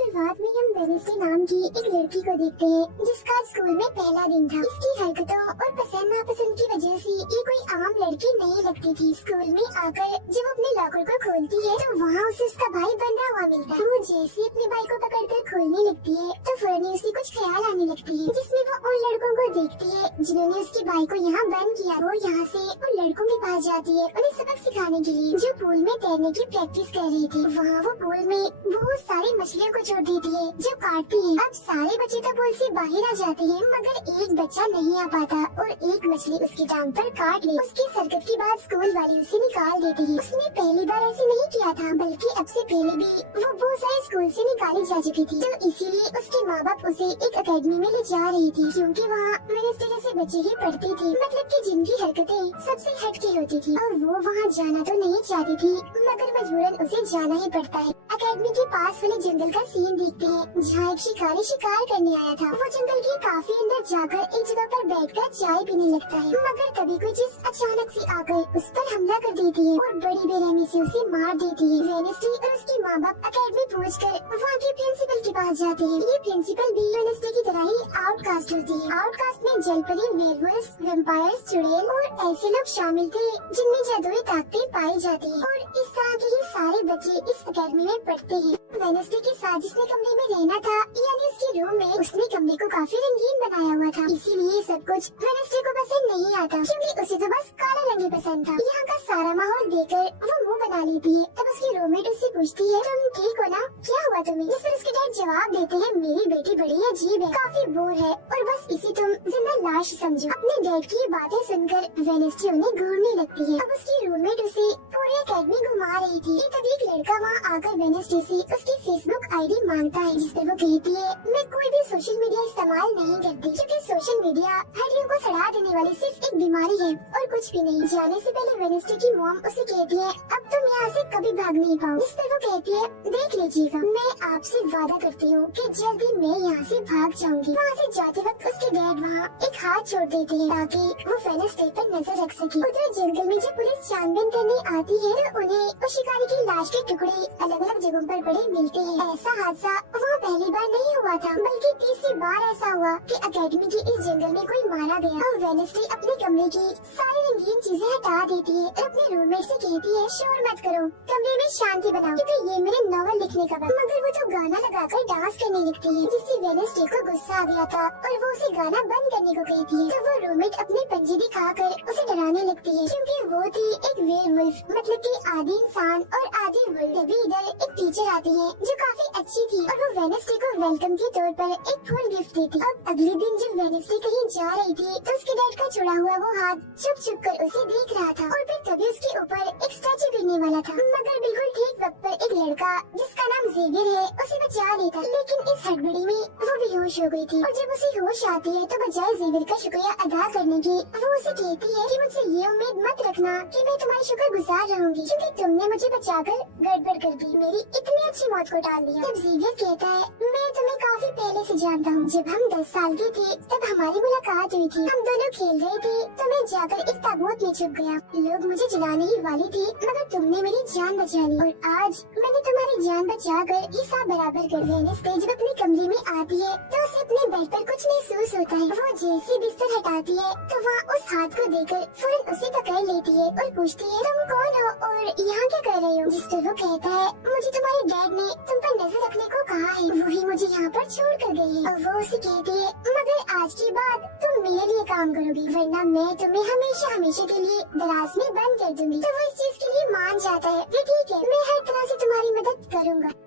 शुरुआत में हम वेनेसडे नाम की एक लड़की को देखते हैं जिसका स्कूल में पहला दिन था। इसकी हरकतों और पसंद नापसंद की वजह से ये कोई आम लड़की नहीं लगती थी। स्कूल में आकर जब वो अपने लॉकर को खोलती है तो वहाँ उसे उसका भाई बंधा हुआ मिलता है। वो जैसे अपने भाई को पकड़कर खोलने लगती है तो फौरन उसे कुछ ख्याल आने लगती है, जिसमें वो उन लड़कों को देखती है जिन्होंने उसके भाई को यहाँ बंद किया। वो यहाँ से उन लड़कों के पास जाती है उन्हें सबक सिखाने के लिए, जो पूल में तैरने की प्रैक्टिस कर रही थी। वहाँ वो पूल में बहुत सारी मछलियों को छोड़ देती है जो काटती है। अब सारे बच्चे तो पूल से बाहर आ जाते हैं मगर एक बच्चा नहीं आ पाता और एक मछली उसकी टांग पर काट ले। उसकी हरकत के बाद स्कूल वाले उसे निकाल देते हैं। उसने पहली बार ऐसे नहीं किया था, बल्कि अब से पहले भी वो बहुत सारे स्कूल से निकाली जा चुकी थी, तो इसीलिए उसके माँ बाप उसे एक अकेडमी में ले जा रही थी, क्योंकि वहाँ वेनेसडे जैसे बच्चे ही पढ़ते थे, मतलब कि जिनकी हरकतें सबसे हटके होती थी। और वो वहाँ जाना तो नहीं चाहती थी मगर मजबूरन उसे जाना ही पड़ता है। अकेडमी के पास वाले जंगल का सीन देखते हैं जहाँ एक शिकारी शिकार करने आया था। वो जंगल के काफी अंदर जाकर एक जगह पर बैठकर चाय पीने लगता है, मगर तभी कोई चीज अचानक से आकर उस पर हमला कर देती है और बड़ी बेरहमी से उसे मार देती है। वेनेसडे और उसके माँ बाप अकेडमी पहुंचकर वहाँ के प्रिंसिपल के पास जाते हैं। ये प्रिंसिपल भी वेनेसडे की तरह ही आउटकास्ट होती है। आउटकास्ट में जलपरी, वेयरवुल्व्स, वैम्पायर्स, चुड़ैल और ऐसे लोग शामिल थे जिनमें जादुई ताकतें पाई जाती है, और इस तरह के ही सारे बच्चे इस अकेडमी में पढ़ते हैं। वेनेसडे के साथ जिसने कमरे में रहना था, यानी उसके रूम में, उसने कमरे को काफी रंगीन बनाया हुआ था, इसीलिए सब कुछ वेनेसडे को पसंद नहीं आता, क्योंकि उसे तो बस काला रंग ही पसंद था। यहाँ का सारा माहौल देखकर वो मुंह बना लेती है। तब उसकी रूममेट उससे पूछती है, तुम ठीक हो ना, क्या हुआ तुम्हें? जिस पर उसके डैड जवाब देते हैं, मेरी बेटी बड़ी अजीब है, काफी बोर है और बस इसे तुम जिंदा लाश समझो। अपने डैड की बातें सुनकर वेनेसडे उन्हें घूरने लगती है। अब उसकी रूममेट उसे पूरी अकेडमी घुमा रही थी, तभी एक लड़का वहाँ आकर वेनेसडे से उसकी फेसबुक आईडी मांगता है, जिस पर वो कहती है, मैं कोई भी सोशल मीडिया इस्तेमाल नहीं करती, क्योंकि सोशल मीडिया हड्डियों को सड़ा देने वाली सिर्फ एक बीमारी है और कुछ भी नहीं। जाने से पहले वेनेसडे की मॉम उसे कहती है, अब तुम यहाँ से कभी भाग नहीं पाओ। जिस पर वो कहती है, देख लीजिएगा, मैं आपसे वादा करती हूँ कि जल्दी मैं यहाँ से भाग जाऊंगी। वहाँ से जाते वक्त उसके डैड वहाँ एक हाथ छोड़ देते हैं ताकि वो वेनेसडे पर नजर रख सके। उधर जंगल में जब पुलिस छानबीन करने आती है तो उन्हें उस शिकारी की लाश के टुकड़े अलग अलग जगहों पर पड़े मिलते हैं। ऐसा हादसा वहाँ पहली बार नहीं हुआ था, बल्कि तीसरी बार ऐसा हुआ कि अकेडमी के इस जंगल में कोई मारा गया। और वेनेसडे अपने कमरे की सारी रंगीन चीजें हटा देती है और अपने रूममेट से कहती है, शोर मत करो, कमरे में शांति बनाओ, क्योंकि ये मेरे नॉवल लिखने का वक्त। मगर वो तो गाना लगाकर डांस करने लगती है, जिससे वेनेसडे को गुस्सा आ गया था और वो उसे गाना बंद करने को कहती है। तो वो रूममेट अपने पंजे दिखाकर उसे डराने लगती है, क्योंकि वो थी एक वेयरवुल्फ, मतलब कि आधी इंसान और आधी वुल्फ। तभी इधर एक टीचर आती है जो काफी अच्छी थी और वो वेनेसडे को वेलकम के तौर पर एक फूल गिफ्ट देती। अब अगले दिन जब वेनेसडे कहीं जा रही थी तो उसके डैड का छुड़ा हुआ वो हाथ छुप छुप कर उसे देख रहा था, और फिर तभी उसके ऊपर एक स्टैचू गिरने वाला था, मगर बिल्कुल ठीक वक्त पर एक लड़का जिसका नाम जेवियर है उसे बचा लेता। लेकिन इस हड़बड़ी में वो बेहोश हो गई थी, और जब उसे होश आती है तो बजाय जेवियर का शुक्रिया अदा करने की, वो उसे कहती है कि मुझसे ये उम्मीद मत रखना कि मैं तुम्हारी शुक्रगुजार रहूंगी, क्योंकि तुमने मुझे बचाकर गड़बड़ कर दी, मेरी इतनी अच्छी मौत को टाल दिया। तब जेवियर कहता है, मैं तुम्हें काफी पहले से जानता हूँ, जब हम 10 साल के थे तब हमारी मुलाकात हुई थी, हम दोनों खेल रहे थे तो मैं जाकर एक ताबूत में छुप गया, लोग मुझे जलाने ही वाले थे मगर तुमने मेरी जान बचा ली, और आज मैंने तुम्हारी जान बचाकर हिसाब बराबर कर। वेनेसडे जब अपने कमरे में आती है तो उसे अपने बेड पर कुछ महसूस होता है। वो जैसे बिस्तर हटाती है तो वहाँ उस हाथ को देखकर फौरन उसे पकड़ लेती है और पूछती है, तुम कौन हो और यहाँ क्या कर रहे हो? जिस पर वो कहता है, मुझे तुम्हारे डैड ने तुम पर नजर रखने को कहा है, वही मुझे यहाँ पर छोड़ कर गई है। और वो उसे कहती है, मगर आज के बाद तुम मेरे लिए काम करोगी, वरना मैं तुम्हें हमेशा हमेशा के लिए दराज में बंद कर दूंगी। तो वो इस चीज के लिए मान जाता है, ठीक है, मैं हर तरह से तुम्हारी मदद करूँगा।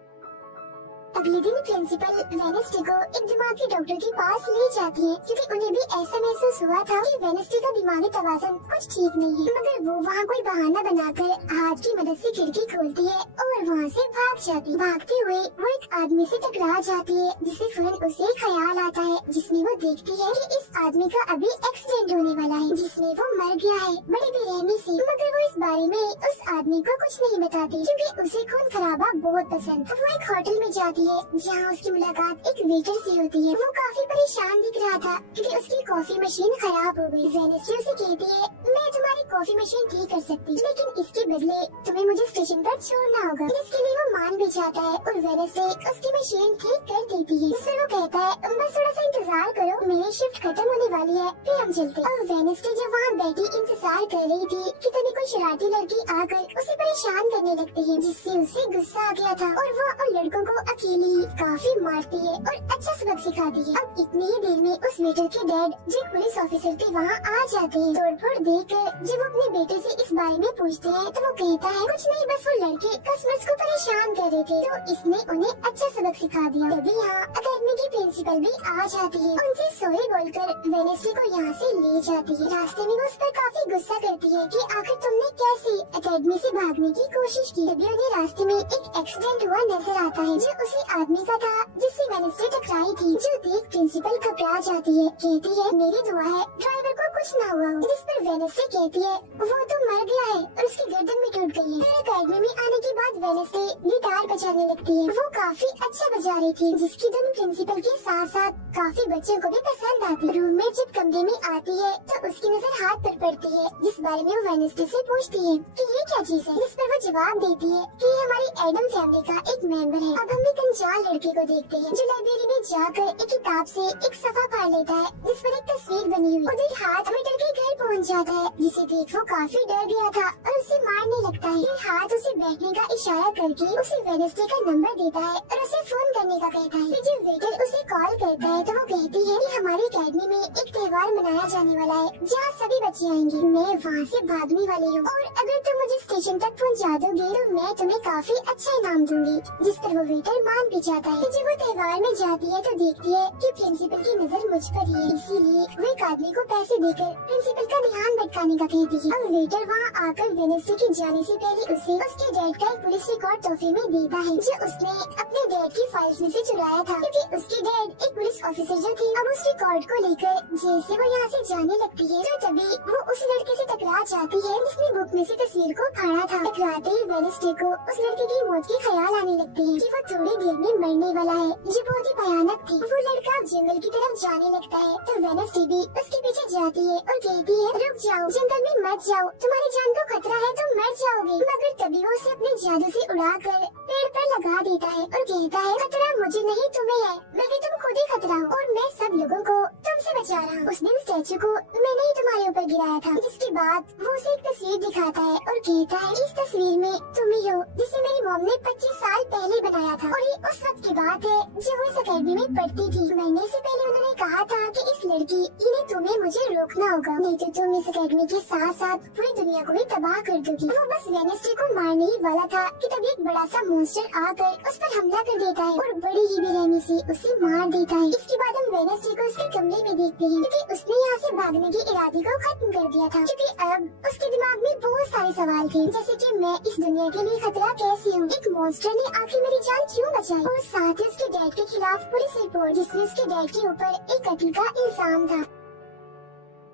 अगले दिन प्रिंसिपल वेनेसडे को एक दिमागी डॉक्टर के पास ले जाती है, क्योंकि उन्हें भी ऐसा महसूस हुआ था कि वेनेसडे का दिमागी तवाज़ुन कुछ ठीक नहीं है। मगर वो वहाँ कोई बहाना बनाकर हाथ की मदद से खिड़की खोलती है और वहाँ से भाग जाती है। भागते हुए वो एक आदमी से टकरा जाती है, जिससे फौरन उसे ख्याल आता है, जिसमें वो देखती है कि इस आदमी का अभी एक्सीडेंट होने वाला है, जिसमें वो मर गया है बड़ी बेरहमी से। मगर वो इस बारे में उस आदमी को कुछ नहीं बताती, क्योंकि उसे खून खराबा बहुत पसंद। वो एक होटल में जाती है जहाँ उसकी मुलाकात एक वेटर से होती है। वो काफी परेशान दिख रहा था क्योंकि उसकी कॉफी मशीन खराब हो गई। वेनेसडे उसे कहती है, मैं तुम्हारी कॉफी मशीन ठीक कर सकती, लेकिन इसके बदले तुम्हें मुझे स्टेशन पर छोड़ना होगा। इसके लिए वो मान भी जाता है और वेनेसडे उसकी मशीन ठीक कर देती है। जिस पर वो कहता है बस थोड़ा सा इंतजार करो, मेरी शिफ्ट खत्म होने वाली है, फिर हम चलते। अब वेडनेसडे जब वहाँ बैठी इंतजार कर रही थी कि तभी कोई शरारती लड़की आकर उसे परेशान करने लगती है, जिससे उसे गुस्सा आ गया था और वो उन लड़कों को अकेली काफी मारती है और अच्छा सबक सिखाती है। अब इतनी ही देर में उस वेटर के डैड जो पुलिस ऑफिसर थे वहाँ आ जाते हैं। तोड़फोड़ देखकर जब वो अपने बेटे से इस बारे में पूछते हैं तो वो कहता है कुछ नहीं, बस वो लड़के कस्टमर्स को परेशान कर रहे थे तो इसने उन्हें अच्छा सबक सिखा दिया। तभी यहाँ अकेडमी की प्रिंसिपल भी आ जाती है, उनसे सॉरी बोलकर वेडनेसडे को यहाँ से ले जाती है। रास्ते में वो उस पर काफी गुस्सा करती है कि आखिर तुमने कैसे अकेडमी से भागने की कोशिश की। तभी उन्हें रास्ते में एक एक्सीडेंट हुआ नजर आता है जो उसी आदमी का था जिससे वेडनेसडे टकराई थी, जो देख प्रिंसिपल घबरा जाती है, कहती है मेरी दुआ है ड्राइवर को कुछ ना हुआ हो। जिस पर वेडनेसडे कहती है वो तो मर गया है और उसकी गर्दन भी टूट गई है। फिर अकेडमी में आने के बाद वेडनेसडे गिटार बजाने लगती है। वो काफी अच्छा बजा रही थी, जिसकी धुन प्रिंसिपल के साथ साथ काफी बच्चों को भी पसंद आती है। रूममेट जब कमरे में आती है तो उसकी नजर हाथ पर पड़ती है, जिस बारे में वो वेडनेसडे से पूछती है कि ये क्या चीज है। जिस पर वो जवाब देती है कि ये हमारी एडम फैमिली का एक मेंबर है। अब हम एक अनजान लड़के को देखते हैं जो लाइब्रेरी में जाकर एक किताब से एक सफा फाड़ लेता है जिस पर एक तस्वीर बनी हुई। उधर हाथ वेटर के घर पहुंच जाता है, जिसे देख वो काफी डर गया था और उसे मारने लगता है। फिर हाथ उसे बैठने का इशारा करके उसे वेडनेसडे का नंबर देता है और उसे फोन करने का कहता है। फिर जब वेटर उसे कॉल करता है तो वो कहती है कि हमारी अकेडमी में एक त्योहार मनाया जाने वाला है जहाँ सभी बच्चे आएंगे। मैं वहाँ से भागने वाली हूँ और अगर तुम मुझे स्टेशन तक पहुँचा दोगे तो मैं तुम्हें काफी अच्छा इनाम दूंगी। जिस पर वो वेटर मान भी जाता है। जब वो त्योहार में जाती है तो देखती है कि प्रिंसिपल की नजर मुझ पर ही है, इसीलिए वो एक आदमी को पैसे देकर प्रिंसिपल का ध्यान भटकाने का कहती है। अब वेटर वहाँ आकर वेडनेसडे के जाने से पहले उसे उसके डैड का एक पुलिस रिकॉर्ड तोहफे में देता है जो उसने अपने डैड की फाइल्स में से चुराया था, क्योंकि उसके डैड एक पुलिस ऑफिसर जो थे। अब उस रिकॉर्ड को लेकर जेल से वो यहाँ से जाने लगती है तो तभी वो उस लड़के से टकरा जाती है जिसने बुक में से तस्वीर को फाड़ा था। टकराते ही वेडनेसडे को उस लड़के की मौत के ख्याल आने लगते हैं कि वो थोड़ी देर में मरने वाला है, जो बहुत ही भयानक थी। वो लड़का जंगल की तरफ जाने लगता है तो वेडनेसडे भी उसके पीछे जाती है और कहती है रुक जाओ, जंगल में मत जाओ, तुम्हारी जान को खतरा है, तुम मर जाओगे। मगर तभी वो उसे अपने जादू से उड़ाकर पेड़ पर लगा देता है और कहता है खतरा मुझे नहीं तुम्हें है, बल्कि तुम खुद ही खतरा हो और मैं सब लोगों को तुमसे बचा रहा हूँ। उस दिन स्टैचू को मैंने ही तुम्हारे ऊपर गिराया था। जिसके बाद वो उसे एक तस्वीर दिखाता है और कहता है इस तस्वीर में तुम ही हो जिसे मेरी मॉम ने 25 साल पहले बनाया था और ये उस वक्त की बात है जब वो इस अकेडमी में पढ़ती थी। मरने से पहले उन्होंने कहा था कि इस लड़की इन्हें तुम्हें मुझे रोकना होगा, नहीं तो तुम इस अकेडमी के साथ साथ पूरी दुनिया को भी तबाह कर दोगी। वो बस वेडनेसडे को मारने ही वाला था कि तभी एक बड़ा सा मॉन्स्टर आकर उस पर हमला कर देता है और बड़ी ही बेरहमी से उसे मार देता है। इसके बाद हम वेडनेसडे को उसके कमरे में देखते हैं क्योंकि उसने यहाँ से भागने के इरादे को खत्म कर दिया था, क्योंकि अब उसके दिमाग में बहुत सारे सवाल थे, जैसे कि मैं इस दुनिया के लिए खतरा कैसे हूँ, एक मॉन्स्टर ने आखिर मेरी जान क्यों बचाई, और साथ ही उसके डैड के खिलाफ पुलिस रिपोर्ट जिसमें उसके डैड के ऊपर एक कत्ल का इल्जाम था।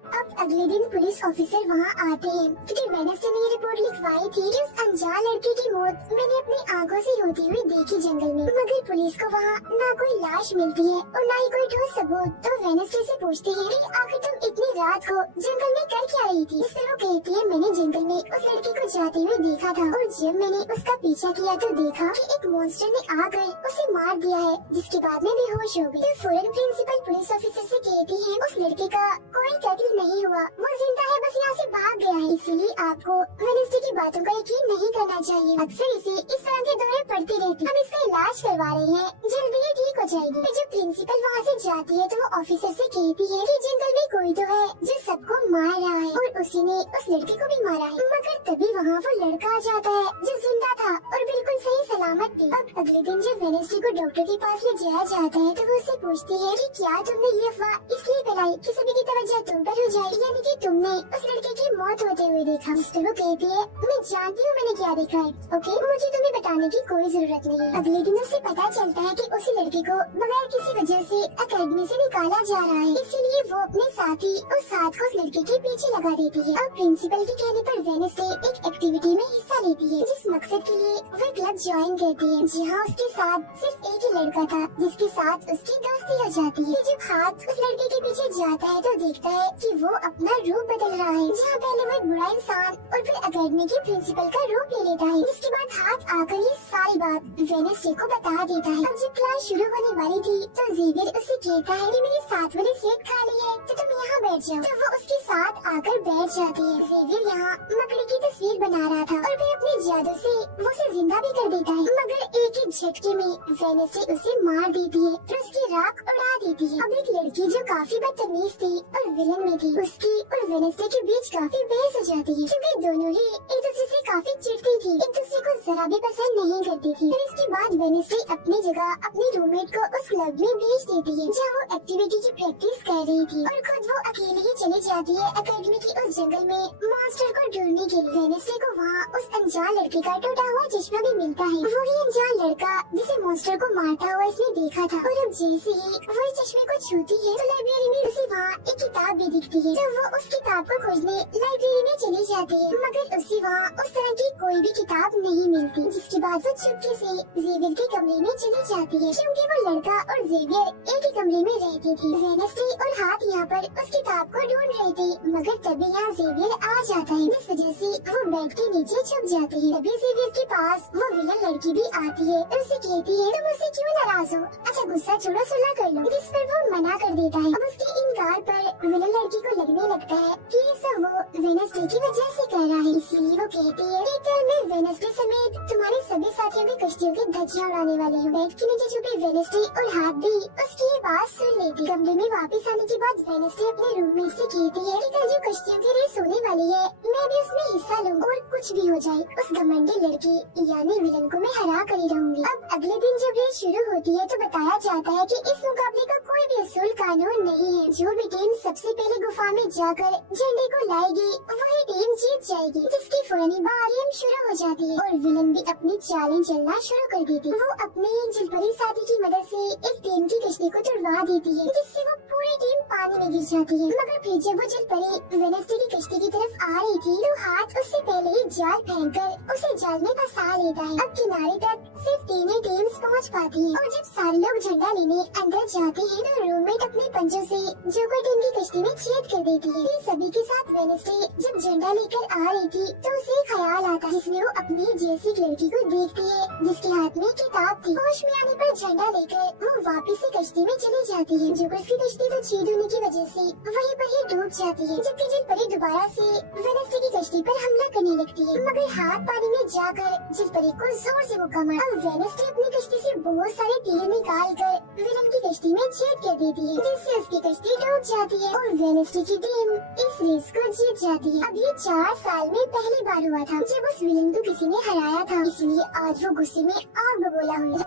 अब अगले दिन पुलिस ऑफिसर वहाँ आते हैं क्योंकि वेडनेसडे ने ये रिपोर्ट लिखवाई थी कि उस अनजान लड़के की मौत मैंने अपनी आंखों से होती हुई देखी जंगल में। मगर पुलिस को वहाँ ना कोई लाश मिलती है और ना ही कोई ठोस सबूत। तो वेडनेसडे से पूछते हैं कि आखिर तुम इतनी रात को जंगल में कर क्या रही थी। इस पर वो कहती है मैंने जंगल में उस लड़के को जाते हुए देखा था और जब मैंने उसका पीछा किया तो देखा कि एक मॉन्स्टर ने आकर उसे मार दिया है, जिसके बाद मैं बेहोश हो गई। तो फौरन प्रिंसिपल पुलिस ऑफिसर से कहती है उस लड़के का कोई कत्ल नहीं हुआ, वो जिंदा है, बस यहाँ से भाग गया है, इसीलिए आपको वेडनेसडे की बातों का यकीन नहीं करना चाहिए। अक्सर इसे इस तरह के दौरे पड़ते रहते, हम इसका इलाज करवा रहे हैं, जल्दी ही ठीक हो जाएगी। फिर जब प्रिंसिपल वहाँ से जाती है तो वो ऑफिसर से कहती है कि जंगल में कोई तो है जो सबको मार रहा है और उसी ने उस लड़के को भी मारा है। मगर तभी वहाँ वो लड़का आ जाता है जो जिंदा था और बिल्कुल सही सलामत थी। अब अगले दिन जब वेडनेसडे को डॉक्टर के पास ले जाया जाता है तो वो उससे पूछती है कि क्या तुमने ये अफवाह इसलिए फैलाई कि सभी की तवज्जो तुम पर हो जाए, यानी कि तुमने उस लड़के की मौत होते हुए देखा। उस पर वो कहती है मैं जानती हूँ मैंने क्या देखा है, ओके, मुझे तुम्हें बताने की कोई जरूरत नहीं है। अगले दिन उसे पता चलता है कि उसी लड़के को बगैर किसी वजह से अकेडमी से निकाला जा रहा है, इसीलिए वो अपने साथी और साथ को उस लड़के के पीछे लगा देती है। अब प्रिंसिपल के कहने पर वेडनेसडे एक एक्टिविटी में हिस्सा लेती है जिस मकसद के लिए वो एक क्लब ज्वाइन करती है जहाँ उसके साथ सिर्फ एक ही लड़का था जिसके साथ उसकी दोस्ती हो जाती है। जब हाथ उस लड़के के पीछे जाता है तो देखता है कि वो अपना रूप बदल रहा है, जहाँ पहले वो एक बुरा इंसान और फिर अकेडमी के प्रिंसिपल का रूप ले लेता है। जिसके बाद हाथ आकर ये सारी बात वेडनेसडे को बता देता है। अब जब क्लास शुरू होने वाली थी तो जेवियर उसे कहता है कि मेरी 7 वाली सीट खाली है तो तुम यहाँ बैठ जाओ। तो वो उसके साथ आकर बैठ जाती है। जेवियर यहाँ मकड़ी की तस्वीर बना रहा था और फिर अपने जादू से वो उसे जिंदा भी कर देता है, मगर एक ही झटके में वेडनेसडे उसे मार देती है फिर उसकी राख उड़ा देती है। अब एक लड़की जो काफी बदतमीज थी और विलन में थी, उसकी और वेडनेसडे के बीच काफी बहस हो जाती है क्योंकि दोनों ही एक दूसरे से काफी चिढ़ती थी, एक दूसरे को जरा भी पसंद नहीं करती थी। फिर इसके बाद वेडनेसडे अपनी जगह अपनी रूममेट को उस क्लब में भेज देती है जहाँ वो एक्टिविटी की प्रैक्टिस कर रही थी और खुद वो अकेले ही चली जाती है अकेडमी की उस जंगल में मॉन्स्टर को ढूंढने के लिए। वेडनेसडे को वहाँ उस अनजान लड़के का टूटा हुआ चश्मा भी मिलता है, वही अनजान लड़का जिसे मॉन्स्टर को मारता हुआ इसने देखा था। और अब जैसे ही वो इस चश्मे को छूती है तो लाइब्रेरी में उसे वहाँ एक किताब भी दिखती है, तो वो उस किताब को खोजने लाइब्रेरी में चली जाती है, मगर उसे वहाँ उस तरह की कोई भी किताब नहीं मिलती। जिसके बाद वो चुपके से जेवियर के कमरे में चली जाती है क्योंकि वो लड़का और जेवियर एक ही कमरे में रहती थी। वेडनेसडे और हाथ यहाँ पर उस किताब को ढूंढ रहे थे, मगर तभी यहाँ जेवियर आ जाता है, जिस वजह से वो बेड के नीचे छुप जाती है। तभी जेवियर के पास वो विलन लड़की भी आती है और उसे कहती है तुम मुझसे क्यों नाराज हो, अच्छा गुस्सा छोड़ो सुलह कर लो। जिस पर वो मना कर देता है। अब उसके इनकार पर विलन लड़की को लगने लगता है कि ये सब वो वेडनेसडे की वजह से कर रहा है, इसलिए वो कहती है कि कल मैं वेडनेसडे समेत तुम्हारे सभी साथियों की कश्तियों की धज्जियां उड़ाने वाली हूँ। बेड के नीचे छुपे वेडनेसडे और हाथ भी उसकी ये बात सुन लेती। कमरे में वापस आने के बाद वेडनेसडे अपने रूममेट से कहती है कि कल जो कश्तियों की रेस होने वाली है मैं भी उसमें हिस्सा लूँ और कुछ भी हो जाए उस घमंडी लड़की यानी विलन को मैं हरा कर ही रहूंगी। अब अगले दिन जब रेस शुरू होती है तो बताया जाता है कि इस मुकाबले का कोई भी असूल कानून नहीं है, जो भी टीम सबसे पहले गुफा में जाकर झंडे को लाएगी वही टीम जीत जाएगी। जिसकी फौरन बाद गेम शुरू हो जाती है और विलन भी अपनी चालें चलना शुरू कर देती है। वो अपने जलपरी साथी की मदद से एक टीम की कश्ती को तुड़वा देती है, जिससे वो पूरी टीम पानी में गिर जाती है। मगर फिर जब वो जलपरी वेडनेसडे की कश्ती की तरफ आ रही थी तो हाथ उससे पहले ही जाल फेंककर उसे जाल में फंसा लेता है। अब किनारे तक सिर्फ 3 ही टीम्स पहुंच पाती हैं और जब सारे लोग झंडा लेने अंदर जाते हैं तो रूममेट अपने पंजों से जोकर टीम की कश्ती में छेद कर देती है। फिर सभी के साथ वेडनेसडे जब झंडा लेकर आ रही थी तो उसे ख्याल आता जिसमें वो अपनी जैसी लड़की को देखती है जिसके हाथ में किताब थी। होश में आने पर झंडा लेकर वो वापस से कश्ती में चली जाती है। जोकर की कश्ती तो छेद होने की वजह से वहीं पर ही डूब जाती है, जबकि जलपरी दोबारा से वेडनेसडे की कश्ती पर हमला करने लगती है, मगर हाथ पानी में जाकर जलपरी को जोर से मुक्का मार। अब वेडनेसडे अपनी कश्ती से बहुत सारे तीर निकाल कर विलन की कश्ती में छेद कर देती है, जिससे उसकी कश्ती डूब जाती है और वेडनेसडे की टीम इस रेस को जीत जाती है। अब ये 4 साल में पहली बार हुआ था जब उस विलन को किसी ने हराया था, इसलिए आज वो गुस्से में आग बबूला हुई।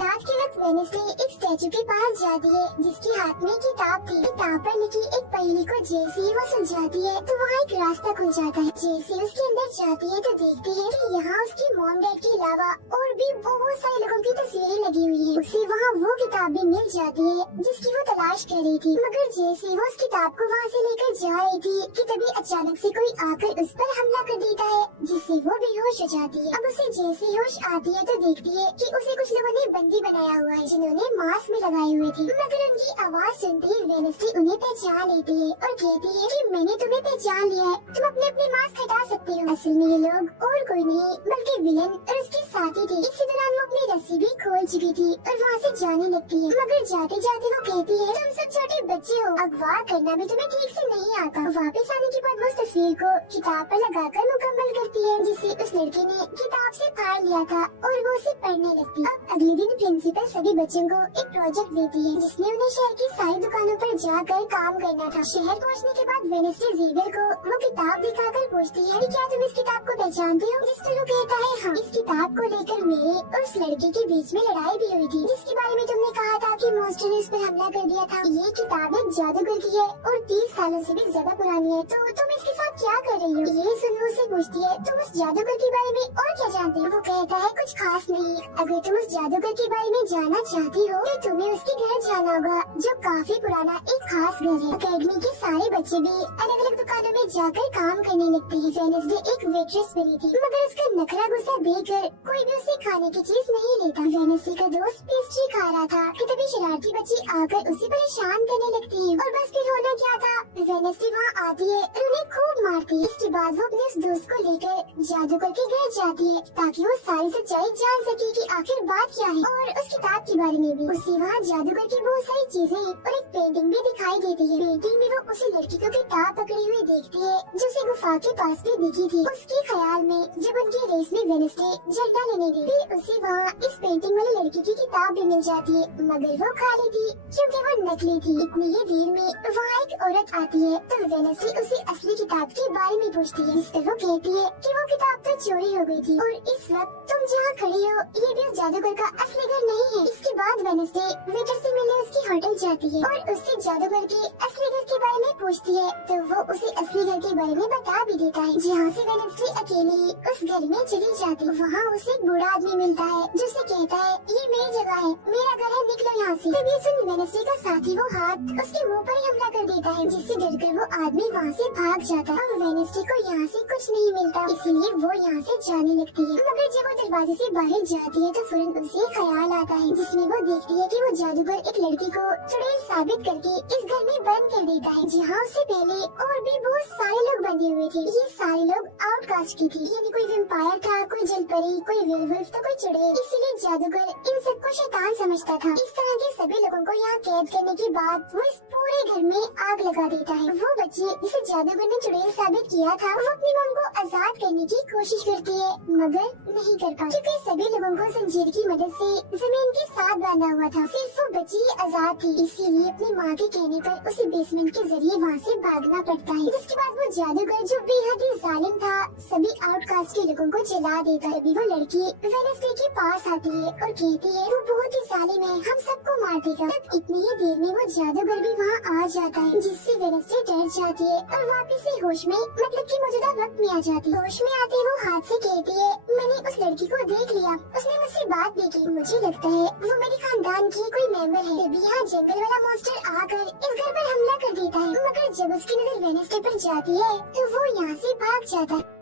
रात के वक्त वेडनेसडे एक स्टैचू के पास जाती है जिसके हाथ में किताब थी। किताब पर लिखी एक पहेली को जैसे ही वो सुलझाती है तो वहाँ एक रास्ता खुल जाता है। जैसे उसके अंदर जाती है तो देखती है कि यहाँ उसकी मॉम डैड के अलावा और भी बहुत सारे लोगों की तस्वीरें लगी हुई है। उसे वहाँ वो किताब भी मिल जाती है जिसकी वो तलाश कर रही थी, मगर जैसे वो उस किताब को वहाँ से लेकर जा रही थी कि तभी अचानक से कोई आकर उस पर हमला कर देता है, जिससे वो बेहोश हो जाती है। अब उसे जैसे होश आती है तो देखती है कि उसे कुछ लोगों ने बंदी बनाया हुआ है जिन्होंने मास्क में लगाए हुए थे, मगर उनकी आवाज सुनते ही वेडनेसडे उन्हें पहचान लेती है और कहती है कि मैंने तुम्हें पहचान लिया है, तुम अपने अपने मास्क हटा सकते हो। असल में ये लोग और कोई नहीं बल्कि विलन और उसके साथी थे। इसी दौरान वो अपनी रस्सी भी खोल चुकी थी और वहाँ से जाने लगती है, मगर जाते जाते वो कहती है तुम सब छोटे बच्चे हो, अगवा करना भी तुम्हें ठीक से नहीं आता। वापस आने के बाद वो उस तस्वीर को किताब पर लगाकर मुकम्मल करती है जिसे उस लड़के ने किताब से फाड़ लिया था और वो उसे पढ़ने लगती है। अब अगले दिन प्रिंसिपल सभी बच्चों को एक प्रोजेक्ट देती है जिसमें उन्हें शहर की सारी दुकानों पर जाकर काम करना था। शहर पहुंचने के बाद वेडनेसडे जेवियर को वो किताब दिखाकर पूछती है कि क्या तुम इस किताब को पहचानते हो? जिस पर वो कहता है हाँ, इस किताब को लेकर मेरे और उस लड़के के बीच में लड़ाई भी हुई थी जिसके बारे में तुमने कहा था कि मॉन्स्टर ने उस पर हमला कर दिया था। ये किताब एक जादूगर की है और 30 सालों से भी ज्यादा पुरानी है, तो तुम इसके साथ क्या कर रही हो? ये सुनो उसे पूछती है तुम उस जादूगर के बारे में और क्या जानते हो? वो कहता है कुछ खास नहीं, अगर तुम उस जादूगर के बारे में में जाना चाहती हो तो तुम्हें उसके घर जाना होगा, जो काफी पुराना एक खास घर है। अकेडमी के सारे बच्चे भी अलग अलग दुकानों में जाकर काम करने लगते हैं। वेडनेसडे एक वेट्रेस बनी थी, मगर उसका नखरा गुस्सा देखकर कोई भी उसे खाने की चीज नहीं लेता। वेडनेसडे का दोस्त पेस्ट्री खा रहा था कि तभी शरारती बच्चे आकर उसे परेशान करने लगते हैं। और बस फिर होना क्या था, वेडनेसडे वहाँ आती है और उन्हें खूब मारती है। इसके बाद वो अपने उस दोस्त को लेकर जादूगर के घर जाती है ताकि वो सारी सच्चाई जान सके कि आखिर बात क्या है, और उस किताब के बारे में भी। उसे वहाँ जादूगर की बहुत सारी चीजें और एक पेंटिंग भी दिखाई देती है। पेंटिंग में वो उसी लड़की को किताब पकड़ी हुई देखती है जो उसे गुफा के पास भी दिखी थी। उसके ख्याल में जब उनकी रेस में वेडनेसडे झंडा लेने गई, फिर उसे वहाँ इस पेंटिंग वाली लड़की की किताब भी मिल जाती है, मगर वो खाली थी क्योंकि वो नकली थी। इतनी ही देर में वहाँ एक औरत आती है तो वेडनेसडे उसे असली किताब के बारे में पूछती है, जिस पर वो कहती है कि वो किताब तो चोरी हो गई थी और इस वक्त तुम जहाँ खड़ी हो ये भी उस जादूगर का असली घर नहीं है। इसके बाद वेडनेसडे वेटर से मिलने उसकी होटल जाती है और उससे जादूगर के असली घर के बारे में पूछती है, तो वो उसे असली घर के बारे में बता भी देता है। जहाँ से वेडनेसडे अकेली उस घर में चली जाती है। वहाँ उसे एक बूढ़ा आदमी मिलता है जो उसे कहता है, ये मेरी जगह है, मेरा घर है, निकलो यहाँ से। तभी सुन वेडनेसडे का साथी वो हाथ उसके मुंह पर ही हमला कर देता है, जिससे डरकर वो आदमी वहाँ से भाग जाता है। और वेडनेसडे को यहाँ से कुछ नहीं मिलता, इसीलिए वो यहाँ से जाने लगती है। मगर जब वो दरवाजे से बाहर जाती है तो फौरन उसे ख्याल आता है, जिसमें वो देखती है कि वो जादूगर एक लड़की को चुड़ैल साबित करके इस घर में बंद कर देता है, जहाँ उससे पहले और भी बहुत सारे लोग बंधे हुए थे। ये सारे लोग आउटकास्ट की थी, यानी कोई वेम्पायर था, कोई जलपरी, कोई वेयरवुल्फ तो कोई चुड़ैल। इसीलिए जादूगर इन सबको शैतान समझता था। इस तरह के सभी लोगों को यहाँ कैद करने के बाद वो इस पूरे घर में आग लगा देता है। वो बच्चे जिसे जादूगर ने चुड़ैल साबित किया था, वो अपनी मम को आजाद करने की कोशिश करती है, मगर नहीं कर पाती क्योंकि सभी लोगों को जंजीर की मदद से जमीन के साथ बांधा हुआ था। सिर्फ वो बच्ची ही आजाद थी, इसीलिए अपनी माँ के कहने पर उसे बेसमेंट के जरिए वहाँ से भागना पड़ता है। जिसके बाद वो जादूगर जो बेहद ही जालिम था सभी आउटकास्ट के लोगों को जला देता है। तभी वो लड़की वेडनेसडे के पास आती है और कहती है वो बहुत ही जालिम है, हम सबको मार देगा। तब इतनी ही देर में वो जादूगर भी वहाँ आ जाता है, जिससे वेडनेसडे डर जाती है और वापिस से होश में मतलब की मौजूदा वक्त में आ जाती है। होश में आते वो हाथ से कहती है, मैंने उस लड़की को देख लिया, उसने मुझसे बात भी की, मुझे लगता है वो मेरे खानदान की कोई मेंबर है। तभी यहाँ जंगल वाला मॉन्स्टर आकर इस घर पर हमला कर देता है, मगर जब उसकी नजर वेडनेसडे पर जाती है तो वो यहाँ से भाग जाता है।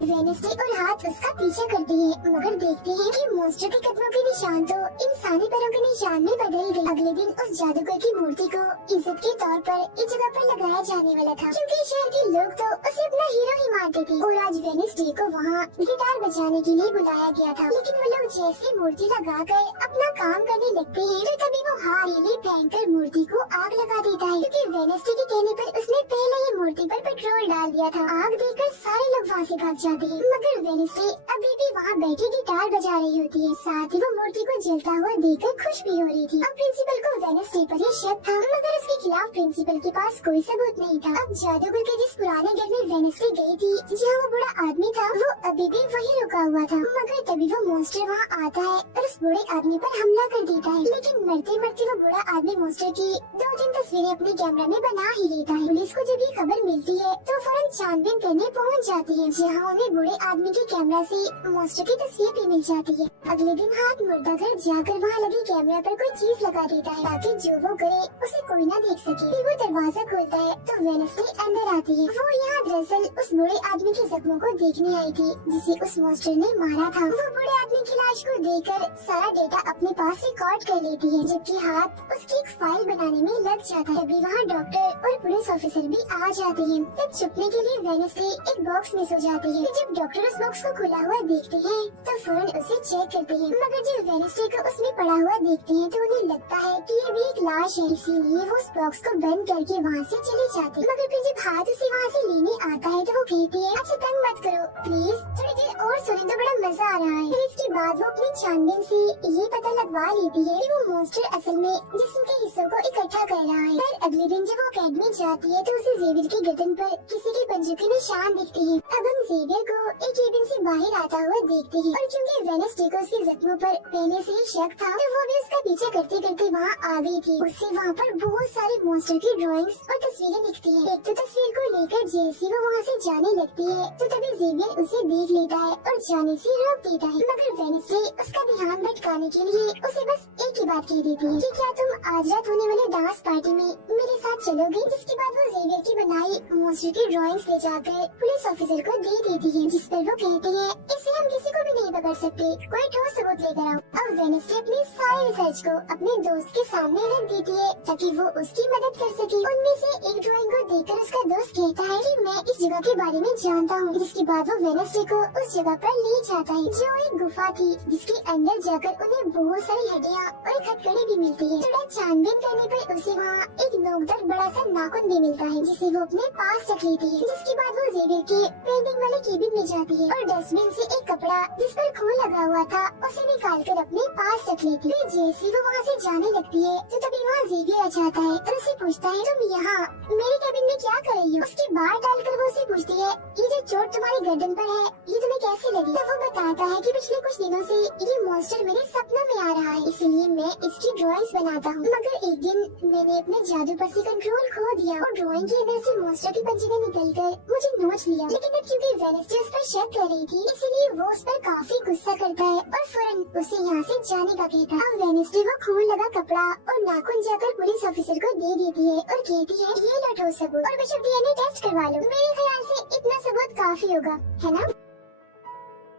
वेडनेसडे और हाथ उसका पीछा करती है, मगर देखते हैं कि मॉन्स्टर के कदमों के निशान तो इंसानी पैरों के निशान में बदल गए। अगले दिन उस जादूगर की मूर्ति को इज्जत के तौर पर एक जगह पर लगाया जाने वाला था, क्योंकि शहर के लोग तो उसे अपना हीरो ही मानते थे। और आज वेडनेसडे को वहाँ गिटार बजाने के लिए बुलाया गया था, लेकिन वो लोग जैसे मूर्ति लगाकर अपना काम करने लगते हैं तो तभी वो हारीली भयंकर मूर्ति को आग लगा देता है, क्योंकि वेडनेसडे के कहने पर उसने पहले ही मूर्ति पर पेट्रोल डाल दिया था। आग देखकर सारे लोग वहाँ से भाग जाते हैं, मगर वेडनेसडे अभी भी वहाँ बैठी गिटार बजा रही होती है। साथ ही वो मूर्ति को जलता हुआ देखकर खुश भी हो रही थी। अब प्रिंसिपल को वेडनेसडे पर ही शक था, मगर उसके खिलाफ प्रिंसिपल के पास कोई सबूत नहीं था। अब जादूगर के जिस पुराने घर में वेडनेसडे गई थी, जहाँ वो बूढ़ा आदमी था, वो अभी भी वहीं रुका हुआ था। मगर तभी वो मॉन्स्टर वहाँ आता है और उस बूढ़े आदमी पर हमला कर देता है। लेकिन मरते मरते वो बूढ़ा आदमी मॉन्स्टर की 2-3 तस्वीरें अपने कैमरा में बना ही लेता है। पुलिस को जब ये खबर मिलती है तो फौरन छानबीन करने पहुँच जाती है, जहाँ उन्हें बूढ़े आदमी के कैमरा से मॉन्स्टर की तस्वीर भी मिल जाती है। अगले दिन हाथ मुर्दा घर जाकर वहाँ लगे कैमरा पर कोई चीज लगा देता है ताकि जो वो करे उसे कोई ना देख सके। फिर वो दरवाजा खोलता है तो वेडनेसडे अंदर आती है। वो यहाँ दरअसल उस बूढ़े आदमी के जख्मों को देखने आई थी जिसे उस मॉन्स्टर ने मारा था। वो बूढ़े आदमी की लाश को देखकर सारा डेटा अपने पास रिकॉर्ड कर लेती है, जबकि हाथ उसकी एक फाइल बनाने में लग जाता है। तभी वहाँ डॉक्टर और पुलिस ऑफिसर भी आ जाते हैं। तब छुपने के लिए वेडनेसडे एक बॉक्स में सो जाती है। जब डॉक्टर उस बॉक्स को खुला हुआ देखते हैं तो फौरन उसे चेक करते हैं, मगर जब वेडनेसडे को उसमें पड़ा हुआ देखते हैं तो उन्हें लगता है कि ये भी एक लाश है, इसीलिए वो उस बॉक्स को बंद करके वहाँ से चले जाते हैं। मगर फिर जब हाथ उसे वहाँ से लेने आता है तो वो कहती है, अच्छा तंग मत करो प्लीज, थोड़ी देर और सुने तो बड़ा मजा आ रहा है। फिर इसके बाद वो अपनी छानबीन से ये पता लगवा लेती है कि वो मॉन्स्टर असल में जिस्म के हिस्सों को इकट्ठा कर रहा है। पर अगले दिन जब वो अकेडमी जाती है तो उसे जेवियर के गर्दन पर किसी के पंजों के निशान दिखते हैं। अब हम जेवियर को एक केबिन से बाहर आता हुआ देखते हैं, और क्योंकि वेडनेसडे को उसके जख्मों पर पहले से ही शक था तो वो भी उसका पीछा करते करते वहाँ आ गई थी। उससे वहाँ पर बहुत सारे मॉन्स्टर की ड्राइंग्स और तस्वीरें दिखती है। एक तो तस्वीर को लेकर जैसे वो वहाँ से जाने लगती है तो तभी जेवियर उसे देख लेता है और जाने से रोक देता है, मगर वेडनेसडे उसका ध्यान भटकाने के लिए उसे बस एक ही बात कह देती है कि क्या तुम आज रात होने वाले डांस पार्टी में मेरे साथ चलोगे। जिसके बाद वो जेवियर की बनाई मॉन्स्टर की ड्राइंग्स ले जाकर पुलिस ऑफिसर को दे देती है, जिस पर वो कहते हैं इसे हम किसी को भी नहीं पकड़ सकते, कोई ठोस सबूत लेकर आओ। अब वेडनेसडे अपनी सारी रिसर्च को अपने दोस्त के सामने रख देती है ताकि वो उसकी मदद कर सके। उनमें से एक ड्राइंग को देखकर उसका दोस्त कहता है कि मैं इस जगह के बारे में जानता हूँ। जिसके बाद वो वेडनेसडे को उस जगह पर ले जाता है जो एक गुफा थी, जिसके अंदर जाकर उन्हें बहुत सारी हड्डियाँ और एक हथकड़ी भी मिलती है। थोड़ा छानबीन करने पर उसे वहाँ एक नोकदार बड़ा सा नाखून भी मिलता है, जिसे वो अपने पास रख लेती है। जिसके बाद वो जेवियर के पेंटिंग वाले केबिन में जाती है और डस्टबिन से एक कपड़ा जिस पर खून लगा हुआ था उसे निकाल कर अपने पास रख लेती है। जैसे वो वहाँ से जाने लगती है तो तभी वहाँ जेवियर आ जाता है और उसे पूछता है तुम यहाँ मेरे केबिन में क्या कर रही हो। उसकी बात डालकर वो उसे पूछती है ये जो चोट तुम्हारी गर्दन पर है ये तुम्हें कैसे लगी। तो वो बताता है कि पिछले कुछ दिनों से ये मॉन्स्टर मेरे सपनों में आ रहा है, इसलिए मैं इसकी ड्राइंग्स बनाता हूँ। मगर एक दिन मैंने अपने जादू पर से कंट्रोल खो दिया और ड्राइंग के अंदर से मॉन्स्टर की पंजे ने निकलकर मुझे नोच लिया। लेकिन अब क्योंकि वेडनेसडे उस पर शक कर रही थी इसलिए वो उस पर काफी गुस्सा करता है और फौरन उसे यहाँ से जाने का कहता है। अब वेडनेसडे वो खून लगा कपड़ा और नाखून जाकर पुलिस ऑफिसर को दे देती है और कहती है ये लो ठोस सबूत और बस DNA टेस्ट करवा लो। मेरे ख्याल से इतना सबूत काफी होगा, है ना।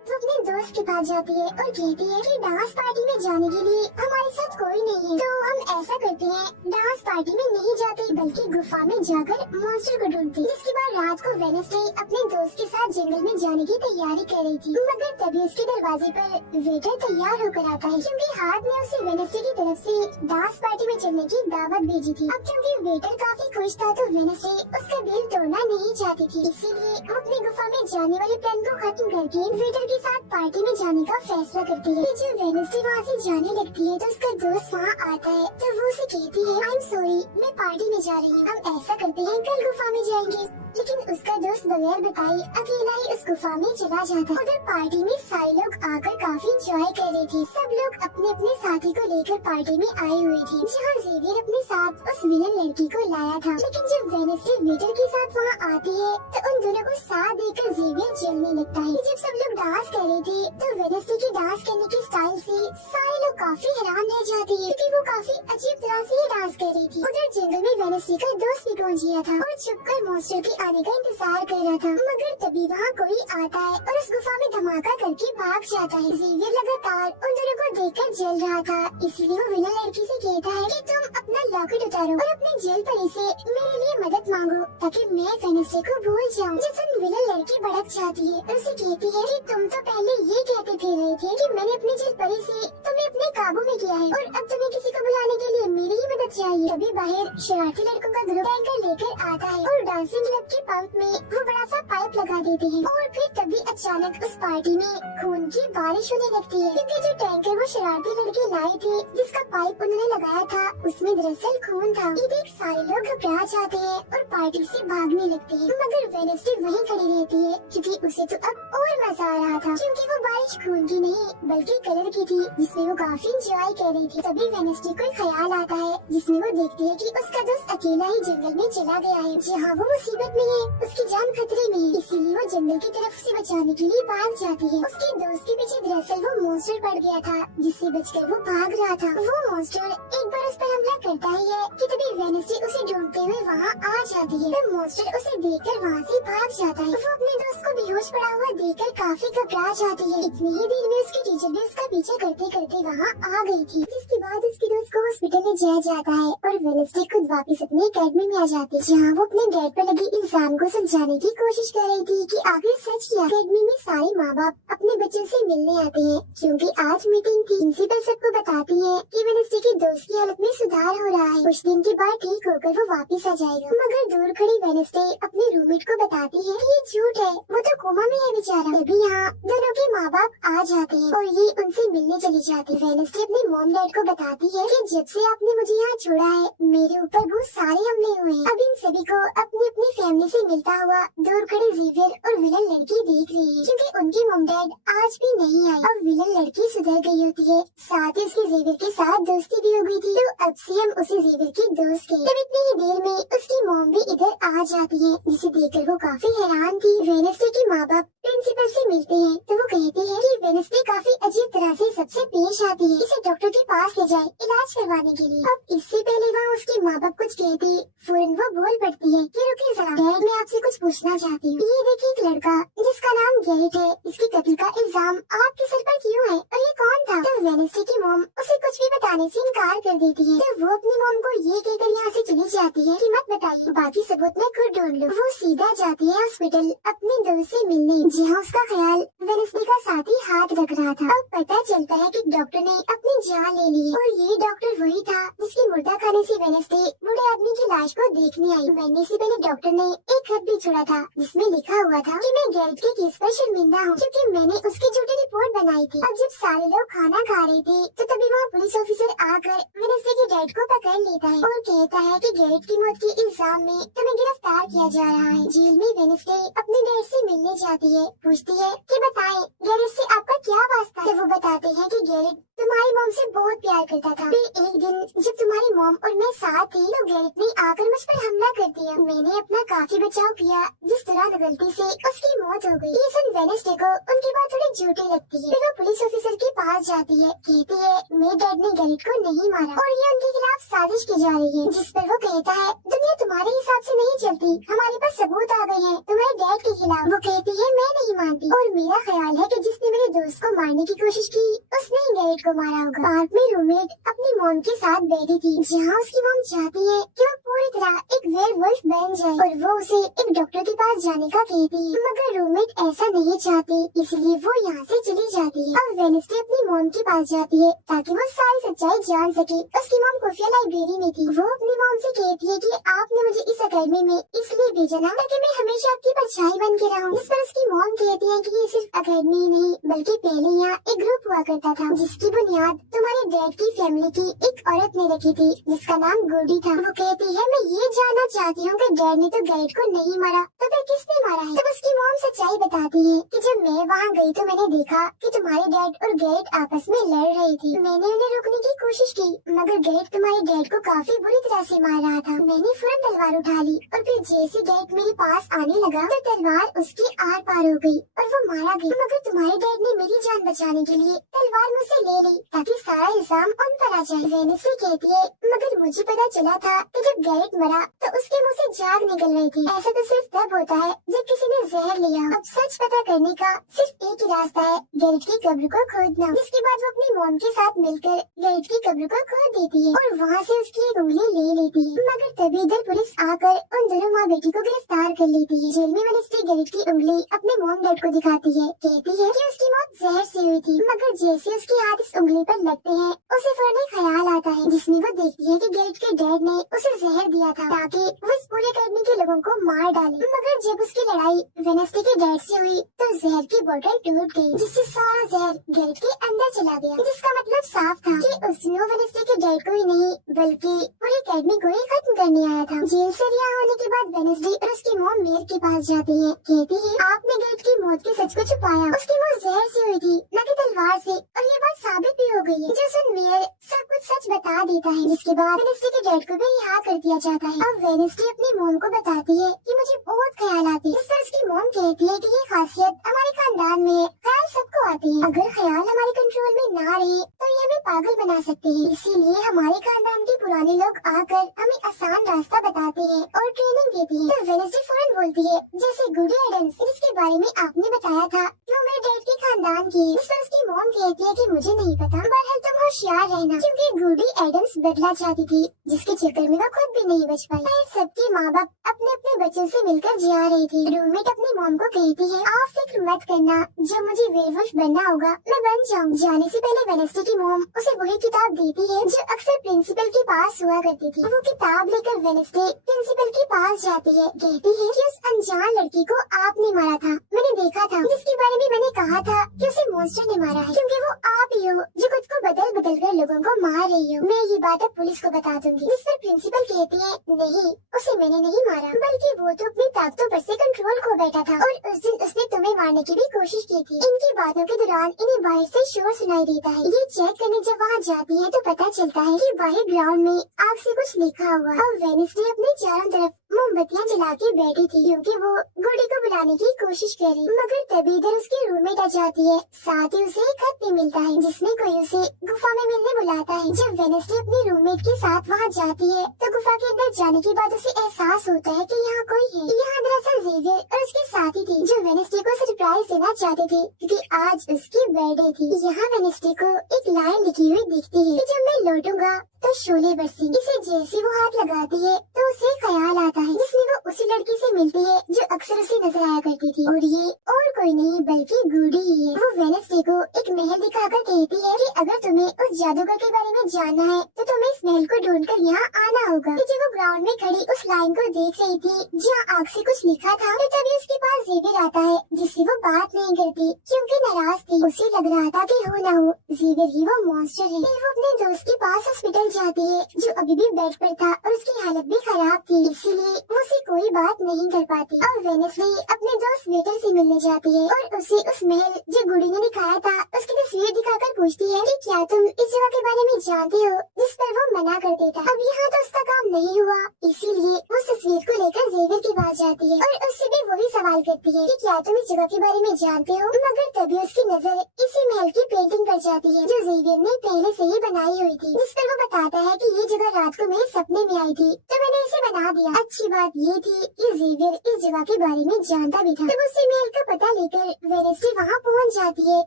वो अपने दोस्त के पास जाती है और कहती है कि डांस पार्टी में जाने के लिए हमारे साथ कोई नहीं है, तो हम ऐसा करते हैं डांस पार्टी में नहीं जाते बल्कि गुफा में जाकर मॉन्स्टर को ढूंढते। जिसके बाद रात को वेडनेसडे अपने दोस्त के साथ जंगल में जाने की तैयारी कर रही थी, मगर तभी उसके दरवाजे पर वेटर तैयार होकर आता है क्योंकि हाथ में उसे वेडनेसडे की तरफ से डांस पार्टी में चलने की दावत भेजी थी। अब क्योंकि वेटर काफी खुश था तो वेडनेसडे उसका दिल तोड़ना नहीं चाहती थी, इसीलिए वो अपनी गुफा में जाने वाले प्लान को खत्म करके वेटर के साथ पार्टी में जाने का फैसला करती है। जब वेडनेसडे वहाँ से जाने लगती है तो उसका दोस्त वहाँ आता है तो वो उसे कहती है आई एम सॉरी मैं पार्टी में जा रही हूँ, हम ऐसा करते हैं कल गुफा में जाएंगे। लेकिन उसका दोस्त बगैर बताए अकेला ही उस गुफा में चला जाता है। उधर पार्टी में सारे लोग आकर काफी एंजॉय कर रहे थे। सब लोग अपने अपने साथी को लेकर पार्टी में आए हुए थे, जहाँ जेवियर अपने साथ उस विलन लड़की को लाया था। लेकिन जब वेडनेसडे वेटर के साथ वहाँ आती है तो उन दोनों को साथ देकर जेवियर जलने लगता है। जब सब लोग डांस कर रहे थे तो वेडनेसडे की डांस करने के स्टाइल से सारे लोग काफी हैरान रह जाते हैं क्योंकि वो काफी अजीब तरह से डांस कर रही थी। उधर जंगल में वेडनेसडे का दोस्त भी पहुँच गया था और छुपकर मॉन्स्टर के आने का इंतजार कर रहा था, मगर तभी वहाँ कोई आता है और उस गुफा में धमाका करके भाग जाता है। जेवियर लगातार उन दोनों को देखकर जल रहा था, इसलिए वो विलन लड़की से कहता है कि तुम अपना लॉकेट उतारो और अपने जेल परी से मेरे लिए मदद मांगो ताकि मैं वेडनेसडे को भूल जाऊँ। जिस दिन विलन लड़की भड़क जाती है और उसे कहती है कि तुम तो पहले ये कहते फिर रहे थे कि मैंने अपने जेल परी से तुम्हें अपने काबू में किया है और अब तुम्हें किसी को बुलाने के लिए मेरी ही मदद चाहिए। तभी बाहर शरारती लड़कों का ग्रुप टैंकर लेकर आता है और डांसिंग क्लब के पंप में वो बड़ा सा पाइप लगा देते हैं और फिर तभी अचानक उस पार्टी में खून की बारिश होने लगती है क्योंकि जो टैंकर वो शरारती लड़के लाए थे जिसका पाइप उन्होंने लगाया था उसमें दरअसल खून था। ये देख सारे लोग घबरा जाते हैं और पार्टी से भागने लगते हैं, मगर वेडनेसडे वहीं खड़ी रहती है क्योंकि उसे तो अब और मजा आ रहा था क्योंकि वो बारिश खून की नहीं बल्कि कलर की थी जिसमें वो काफी एंजॉय कर रही थी। तभी वेडनेसडे को ख्याल आता है जिसमें वो देखती है कि उसका दोस्त अकेला ही जंगल में चला गया है जहाँ वो मुसीबत में है, उसकी जान खतरे में है, इसीलिए वो जंगल की तरफ उसे बचाने के लिए भाग जाती है। उसके दोस्त के पीछे दरअसल वो मॉन्स्टर पड़ गया था जिससे बचकर वो भाग रहा था। वो मॉन्स्टर एक बार उस पर हमला करता ही है कि तभी वेडनेसडे उसे ढूंढते हुए वहाँ आ जाती है। तब मॉन्स्टर उसे देखकर वहाँ से भाग जाता है। वो अपने दोस्त को बेहोश पड़ा हुआ देखकर काफी घबरा जाती है। इतनी ही देर में उसकी टीचर भी उसका पीछा करते करते वहाँ आ गई थी, जिसके बाद उसके दोस्त को हॉस्पिटल ले जाया जाता है और वेडनेसडे खुद वापस अपने अकेडमी में आ जाती है जहाँ वो अपने डैड पर लगे इल्जाम को समझाने की कोशिश कर रही थी कि आखिर सच क्या। अकेडमी में सारे माँ बाप अपने बच्चों से मिलने आते हैं क्योंकि आज मीटिंग थी। प्रिंसिपल सबको बताती है कि वेडनेसडे की दोस्त की हालत में सुधार हो रहा है। कुछ दिन के बाद ठीक होकर वो वापस आ जाएगा। मगर दूर खड़ी वेडनेसडे अपने रूममेट को बताती है कि ये झूठ है, वो तो कोमा में है बेचारा। तभी यहाँ दोनों के माँ बाप आ जाते हैं और ये उनसे मिलने चली जाती है। वेडनेसडे अपने मॉम डैड को बताती है कि जब से आपने मुझे यहाँ छोड़ा है मेरे ऊपर बहुत सारे हमले हुए हैं। अब इन सभी को अपनी अपनी फैमिली से मिलता हुआ दूर खड़े जेवियर और विलन लड़की देख रही है, क्योंकि उनके मॉम डैड आज भी नहीं आए। अब विलन लड़की सुधर गई होती है, साथ ही उसके जेवियर के साथ दोस्ती भी हो गई थी। तो अब से हम उसे जेवियर की दोस्त के। तब इतनी ही देर में उसकी मॉम भी इधर आ जाती है, जिसे देखकर वो काफी हैरान थी। वेडनेसडे के माँ बाप प्रिंसिपल से मिलते हैं तो वो कहती है कि वेडनेसडे काफी अजीब तरह से सबसे पेश आती है, इसे डॉक्टर के पास ले जाए इलाज करवाने के लिए। अब इससे पहले वहाँ उसके माँ बाप कुछ कहते, फौरन वो बोल पड़ती है कि रुकिए जरा डैड, मैं आपसे कुछ पूछना चाहती हूँ। ये देखिए एक लड़का जिसका नाम गैरेट है, इसके कत्ल का इल्जाम आपके सर पर क्यों है और ये कौन था? तो वेडनेसडे की मॉम उसे कुछ भी बताने से इनकार कर देती है। तो वो अपनी मॉम को ये कहकर यहाँ से चली जाती है कि मत बताइए, बाकी सबूत मैं खुद ढूंढ लूँ। वो सीधा जाती है हॉस्पिटल अपने दोस्त से मिलने, जहाँ उसका ख्याल वेडनेसडे का साथी हाथ रख रहा था। अब पता चलता है कि डॉक्टर ने अपनी जान ले ली है और ये डॉक्टर वही था जिसकी मुर्दा खाने से वेडनेसडे बूढ़े आदमी की लाश को देखने आई। मरने से पहले डॉक्टर ने एक खत भी छोड़ा था जिसमें लिखा हुआ था कि मैं गैरेट के केस पर शर्मिंदा हूँ, क्योंकि मैंने उसकी झूठी रिपोर्ट बनाई थी। अब जब सारे लोग खाना खा रहे थे तो तभी वहाँ पुलिस ऑफिसर आकर वेडनेसडे के डैड को पकड़ लेता है और कहता है कि गैरेट की मौत के इल्जाम में तुम्हें गिरफ्तार किया जा रहा है। जेल में वेडनेसडे अपने डैड से मिलने जाती है, पूछती है कि बताएं गैरेट से आपका क्या वास्ता है? तो वो बताते हैं कि गैरेट तुम्हारी मॉम से बहुत प्यार करता था। फिर एक दिन जब तुम्हारी मॉम और मैं साथ थे तो गैरेट ने आकर मुझ पर हमला कर दिया। मैंने अपना काफी बचाव किया, जिस तरह गलती से उसकी मौत हो गई। ये सुन वेडनेसडे को उनकी बात थोड़ी झूठी लगती है। फिर वो पुलिस ऑफिसर के पास जाती है, कहती है मेरे डैड ने गैरेट को नहीं मारा और ये उनके खिलाफ साजिश की जा रही है। जिस पर वो कहता है दुनिया तुम्हारे हिसाब से नहीं चलती, हमारे पास सबूत आ गए हैं तुम्हारे डैड के खिलाफ। वो कहती है मैं नहीं मानती और मेरा ख्याल है कि जिसने मेरे दोस्त को मारने की कोशिश की उसने ही गैरेट को मारा होगा। पार्क में रूममेट अपनी मॉम के साथ बैठी थी, जहाँ उसकी मॉम चाहती है कि वो पूरी तरह एक वेयरवुल्फ बन जाए और वो उसे एक डॉक्टर के पास जाने का कहती है। मगर रूममेट ऐसा नहीं चाहती, इसलिए वो यहाँ से चली जाती है। अब वेडनेसडे अपनी मॉम के पास जाती है ताकि वो सारी सच्चाई जान सके। उसकी मॉम खुफिया लाइब्रेरी में थी। वो अपनी मॉम से कहती है कि आपने मुझे इस अकेडमी में इसलिए भेजा ना ताकि मैं हमेशा आपकी परछाई बन के रहूं। जिस पर उसकी मॉम कहती है कि ये सिर्फ अकेडमी नहीं बल्कि पहले यहाँ एक ग्रुप हुआ करता था जिसकी बुनियाद तुम्हारे डैड की फैमिली की एक औरत ने रखी थी जिसका नाम गुडी था। वो कहती है मैं ये जानना चाहती हूँ कि डैड ने तो गैरेट को नहीं मारा तो फिर किसने मारा है? तब उसकी मॉम सच्चाई बताती है कि जब मैं वहाँ गई तो मैंने देखा कि तुम्हारे डैड और गैरेट आपस में लड़ रहे थे। मैंने उन्हें रोकने की कोशिश की मगर गैरेट तुम्हारे डैड को काफी बुरी तरह से मार रहा था। मैंने फौरन तलवार उठा ली और फिर जैसे गैरेट मेरे पास आने लगा तो तलवार उसकी आर पार हो गई और वो मारा गया। मगर तुम्हारे डैड ने मेरी जान बचाने के लिए तलवार मुझसे ले ली ताकि सारा इल्जाम उन पर आ जाए। वेडनेसडे कहती है मगर मुझे पता चला था कि जब गैरेट मरा तो उसके मुंह से झाग निकल रही थी। ऐसा तो सिर्फ तब होता है जब किसी ने जहर लिया। अब सच पता करने का सिर्फ एक ही रास्ता है, गैरेट की कब्र को खोदना। जिसके बाद वो अपनी मॉम के साथ मिलकर गैरेट की कब्र को खोद देती है और वहाँ से उसकी एक उंगली ले लेती है। मगर तभी इधर पुलिस आकर उन दोनों माँ बेटी को गिरफ्तार कर लेती है। जेल में वेडनेसडे गैरेट की उंगली अपने मॉम डैड को दिखाती है, कहती है कि उसकी मौत जहर से हुई थी। मगर जैसे उसके हाथ इस उंगली पर लगते हैं उसे फौरन एक ख्याल आता है जिसमें वो देखती है कि गैरेट के डैड ने उसे जहर दिया था ताकि वो इस पूरे अकेडमी के लोगों को मार डाले। मगर जब उसकी लड़ाई वेडनेसडे के डैड से हुई तो जहर की बोतल टूट गई जिससे सारा जहर गैरेट के अंदर चला गया, जिसका मतलब साफ था कि उसने वेडनेसडे के डैड को ही नहीं बल्कि पूरी अकेडमी को ही खत्म करने आया था। जेल से रिहा होने के बाद वेडनेसडे और उसकी मॉम मेयर के पास जाती है, कहती है आपने गैरेट की मौत के सच को छुपाया, उसकी मौत जहर से हुई थी न कि तलवार से और ये बात साबित भी हो गई है। जो सुन मेयर सब कुछ सच बता देता है जिसके बाद वेडनेसडे के डैड को भी रिहा कर दिया जाता है। अब वेडनेसडे अपनी मॉम को बताती है कि मुझे बहुत ख्याल आते हैं। इस पर उसकी मॉम कहती है कि ये खासियत हमारे खानदान में है, ख्याल सबको आते हैं। अगर ख्याल हमारे कंट्रोल में ना रहे तो ये हमें पागल बना सकते हैं, इसीलिए हमारे खानदान के पुराने लोग आकर हमें आसान रास्ता बताते हैं और ट्रेनिंग देती है। तो वेडनेसडे फौरन बोलती है जैसे गुडी एडम्स जिसके बारे में आपने बताया था कि वो मेरे डैड के खानदान की है। इस पर उसकी मॉम कहती है कि मुझे नहीं पता, बहरहाल तुम होशियार रहना, क्योंकि गुडी एडम्स बदला चाहती थी जिसके चक्कर में वो खुद भी नहीं बच पाई। फिर सबके माँ बाप अपने अपने बच्चों से मिलकर जा रही थी। रूममेट अपनी मॉम को कहती है, आप फिक्र मत करना, जब मुझे वेयरवुल्फ बनना होगा मैं बन जाऊँ। जाने से पहले वेडनेसडे की मॉम उसे वही किताब देती है जो अक्सर प्रिंसिपल के पास हुआ करती थी। वो किताब लेकर वेडनेसडे प्रिंसिपल के पास जाती है, कहती है कि उस अनजान लड़की को आपने मारा था, मैंने देखा था, जिसके बारे में मैंने कहा था कि उसे मॉन्स्टर ने मारा है, क्योंकि वो आप ही हो जो खुद को बदल बदल कर लोगों को मार रही हो। मैं ये बात अब पुलिस को बता दूंगी। जिस पर प्रिंसिपल कहती है, नहीं, उसे मैंने नहीं मारा, बल्कि वो तो अपनी ताकतों पर से कंट्रोल खो बैठा था और उस दिन उसने तुम्हें मारने की भी कोशिश की थी। इनकी बातों के दौरान इन्हें बाहर से शोर सुनाई देता है। ये चेक करने जब वहाँ जाती है तो पता चलता है कि बाहर ग्राउंड में आग से कुछ लिखा हुआ। अब वेडनेसडे अपने चारों तरफ मोमबत्तियां जला के बैठी थी क्योंकि वो गुडी को बुलाने की कोशिश कर रही, मगर तभी इधर उसकी रूममेट आ जाती है। साथ ही उसे एक खत भी मिलता है जिसमें कोई उसे गुफा में मिलने बुलाता है। जब वेडनेसडे अपनी रूममेट के साथ वहाँ जाती है तो गुफा के अंदर जाने के बाद उसे एहसास होता है कि यहाँ कोई है। यहाँ दरअसल ज़ेवियर और उसके साथी थे जो वेडनेसडे को सरप्राइज देना चाहते थे क्योंकि आज उसकी बर्थडे थी। यहाँ वेडनेसडे को एक लाइन लिखी हुई दिखती है कि जब मैं लौटूंगा तो शोले बरसेंगे। इसे जैसे वो हाथ लगाती है तो उसे ख्याल आता है जिसमें वो उसी लड़की से मिलती है जो अक्सर उसे नजर आया करती थी, और ये और कोई नहीं बल्कि गुडी ही है। वो वेडनेसडे को एक महल दिखाकर कहती है कि अगर तुम्हें उस जादूगर के बारे में जानना है तो तुम्हें इस महल को ढूंढकर यहाँ आना होगा। कि जब वो ग्राउंड में खड़ी उस लाइन को देख रही थी जहाँ आग से कुछ लिखा था तो तभी उसके पास ज़ेवियर आता है जिससे वो बात नहीं करती क्योंकि नाराज थी। उसे लग रहा था कि हो न हो ज़ेवियर ही वो मॉन्स्टर है। फिर वो अपने दोस्त के पास हॉस्पिटल जाती है जो अभी भी बेड पर था और उसकी हालत भी खराब थी, इसीलिए वो उसे कोई बात नहीं कर पाती। और वेडनेसडे अपने दोस्त वेटर से मिलने जाती है और उसे उस महल जो गुडी ने दिखाया था उसकी तस्वीर दिखाकर पूछती है कि क्या तुम इस जगह के बारे में जानते हो, जिस पर वो मना कर देता। अब यहाँ तो उसका काम नहीं हुआ, इसीलिए वो उस तस्वीर को लेकर ज़ेवियर के पास जाती है और उससे भी वही सवाल करती है कि क्या तुम इस जगह के बारे में जानते हो, मगर तभी उसकी नजर इसी महल की पेंटिंग पर जाती है जो ज़ेवियर ने पहले से ही बनाई हुई थी, जिस पर वो बताता है कि ये जगह रात को मेरे सपने में आई थी तो मैंने इसे बना दिया। अच्छी बात ये थी कि ज़ेवियर इस जगह के बारे में जानता भी था। तब उसी महल का पता लेकर वेडनेसडे वहाँ पहुँच जाती है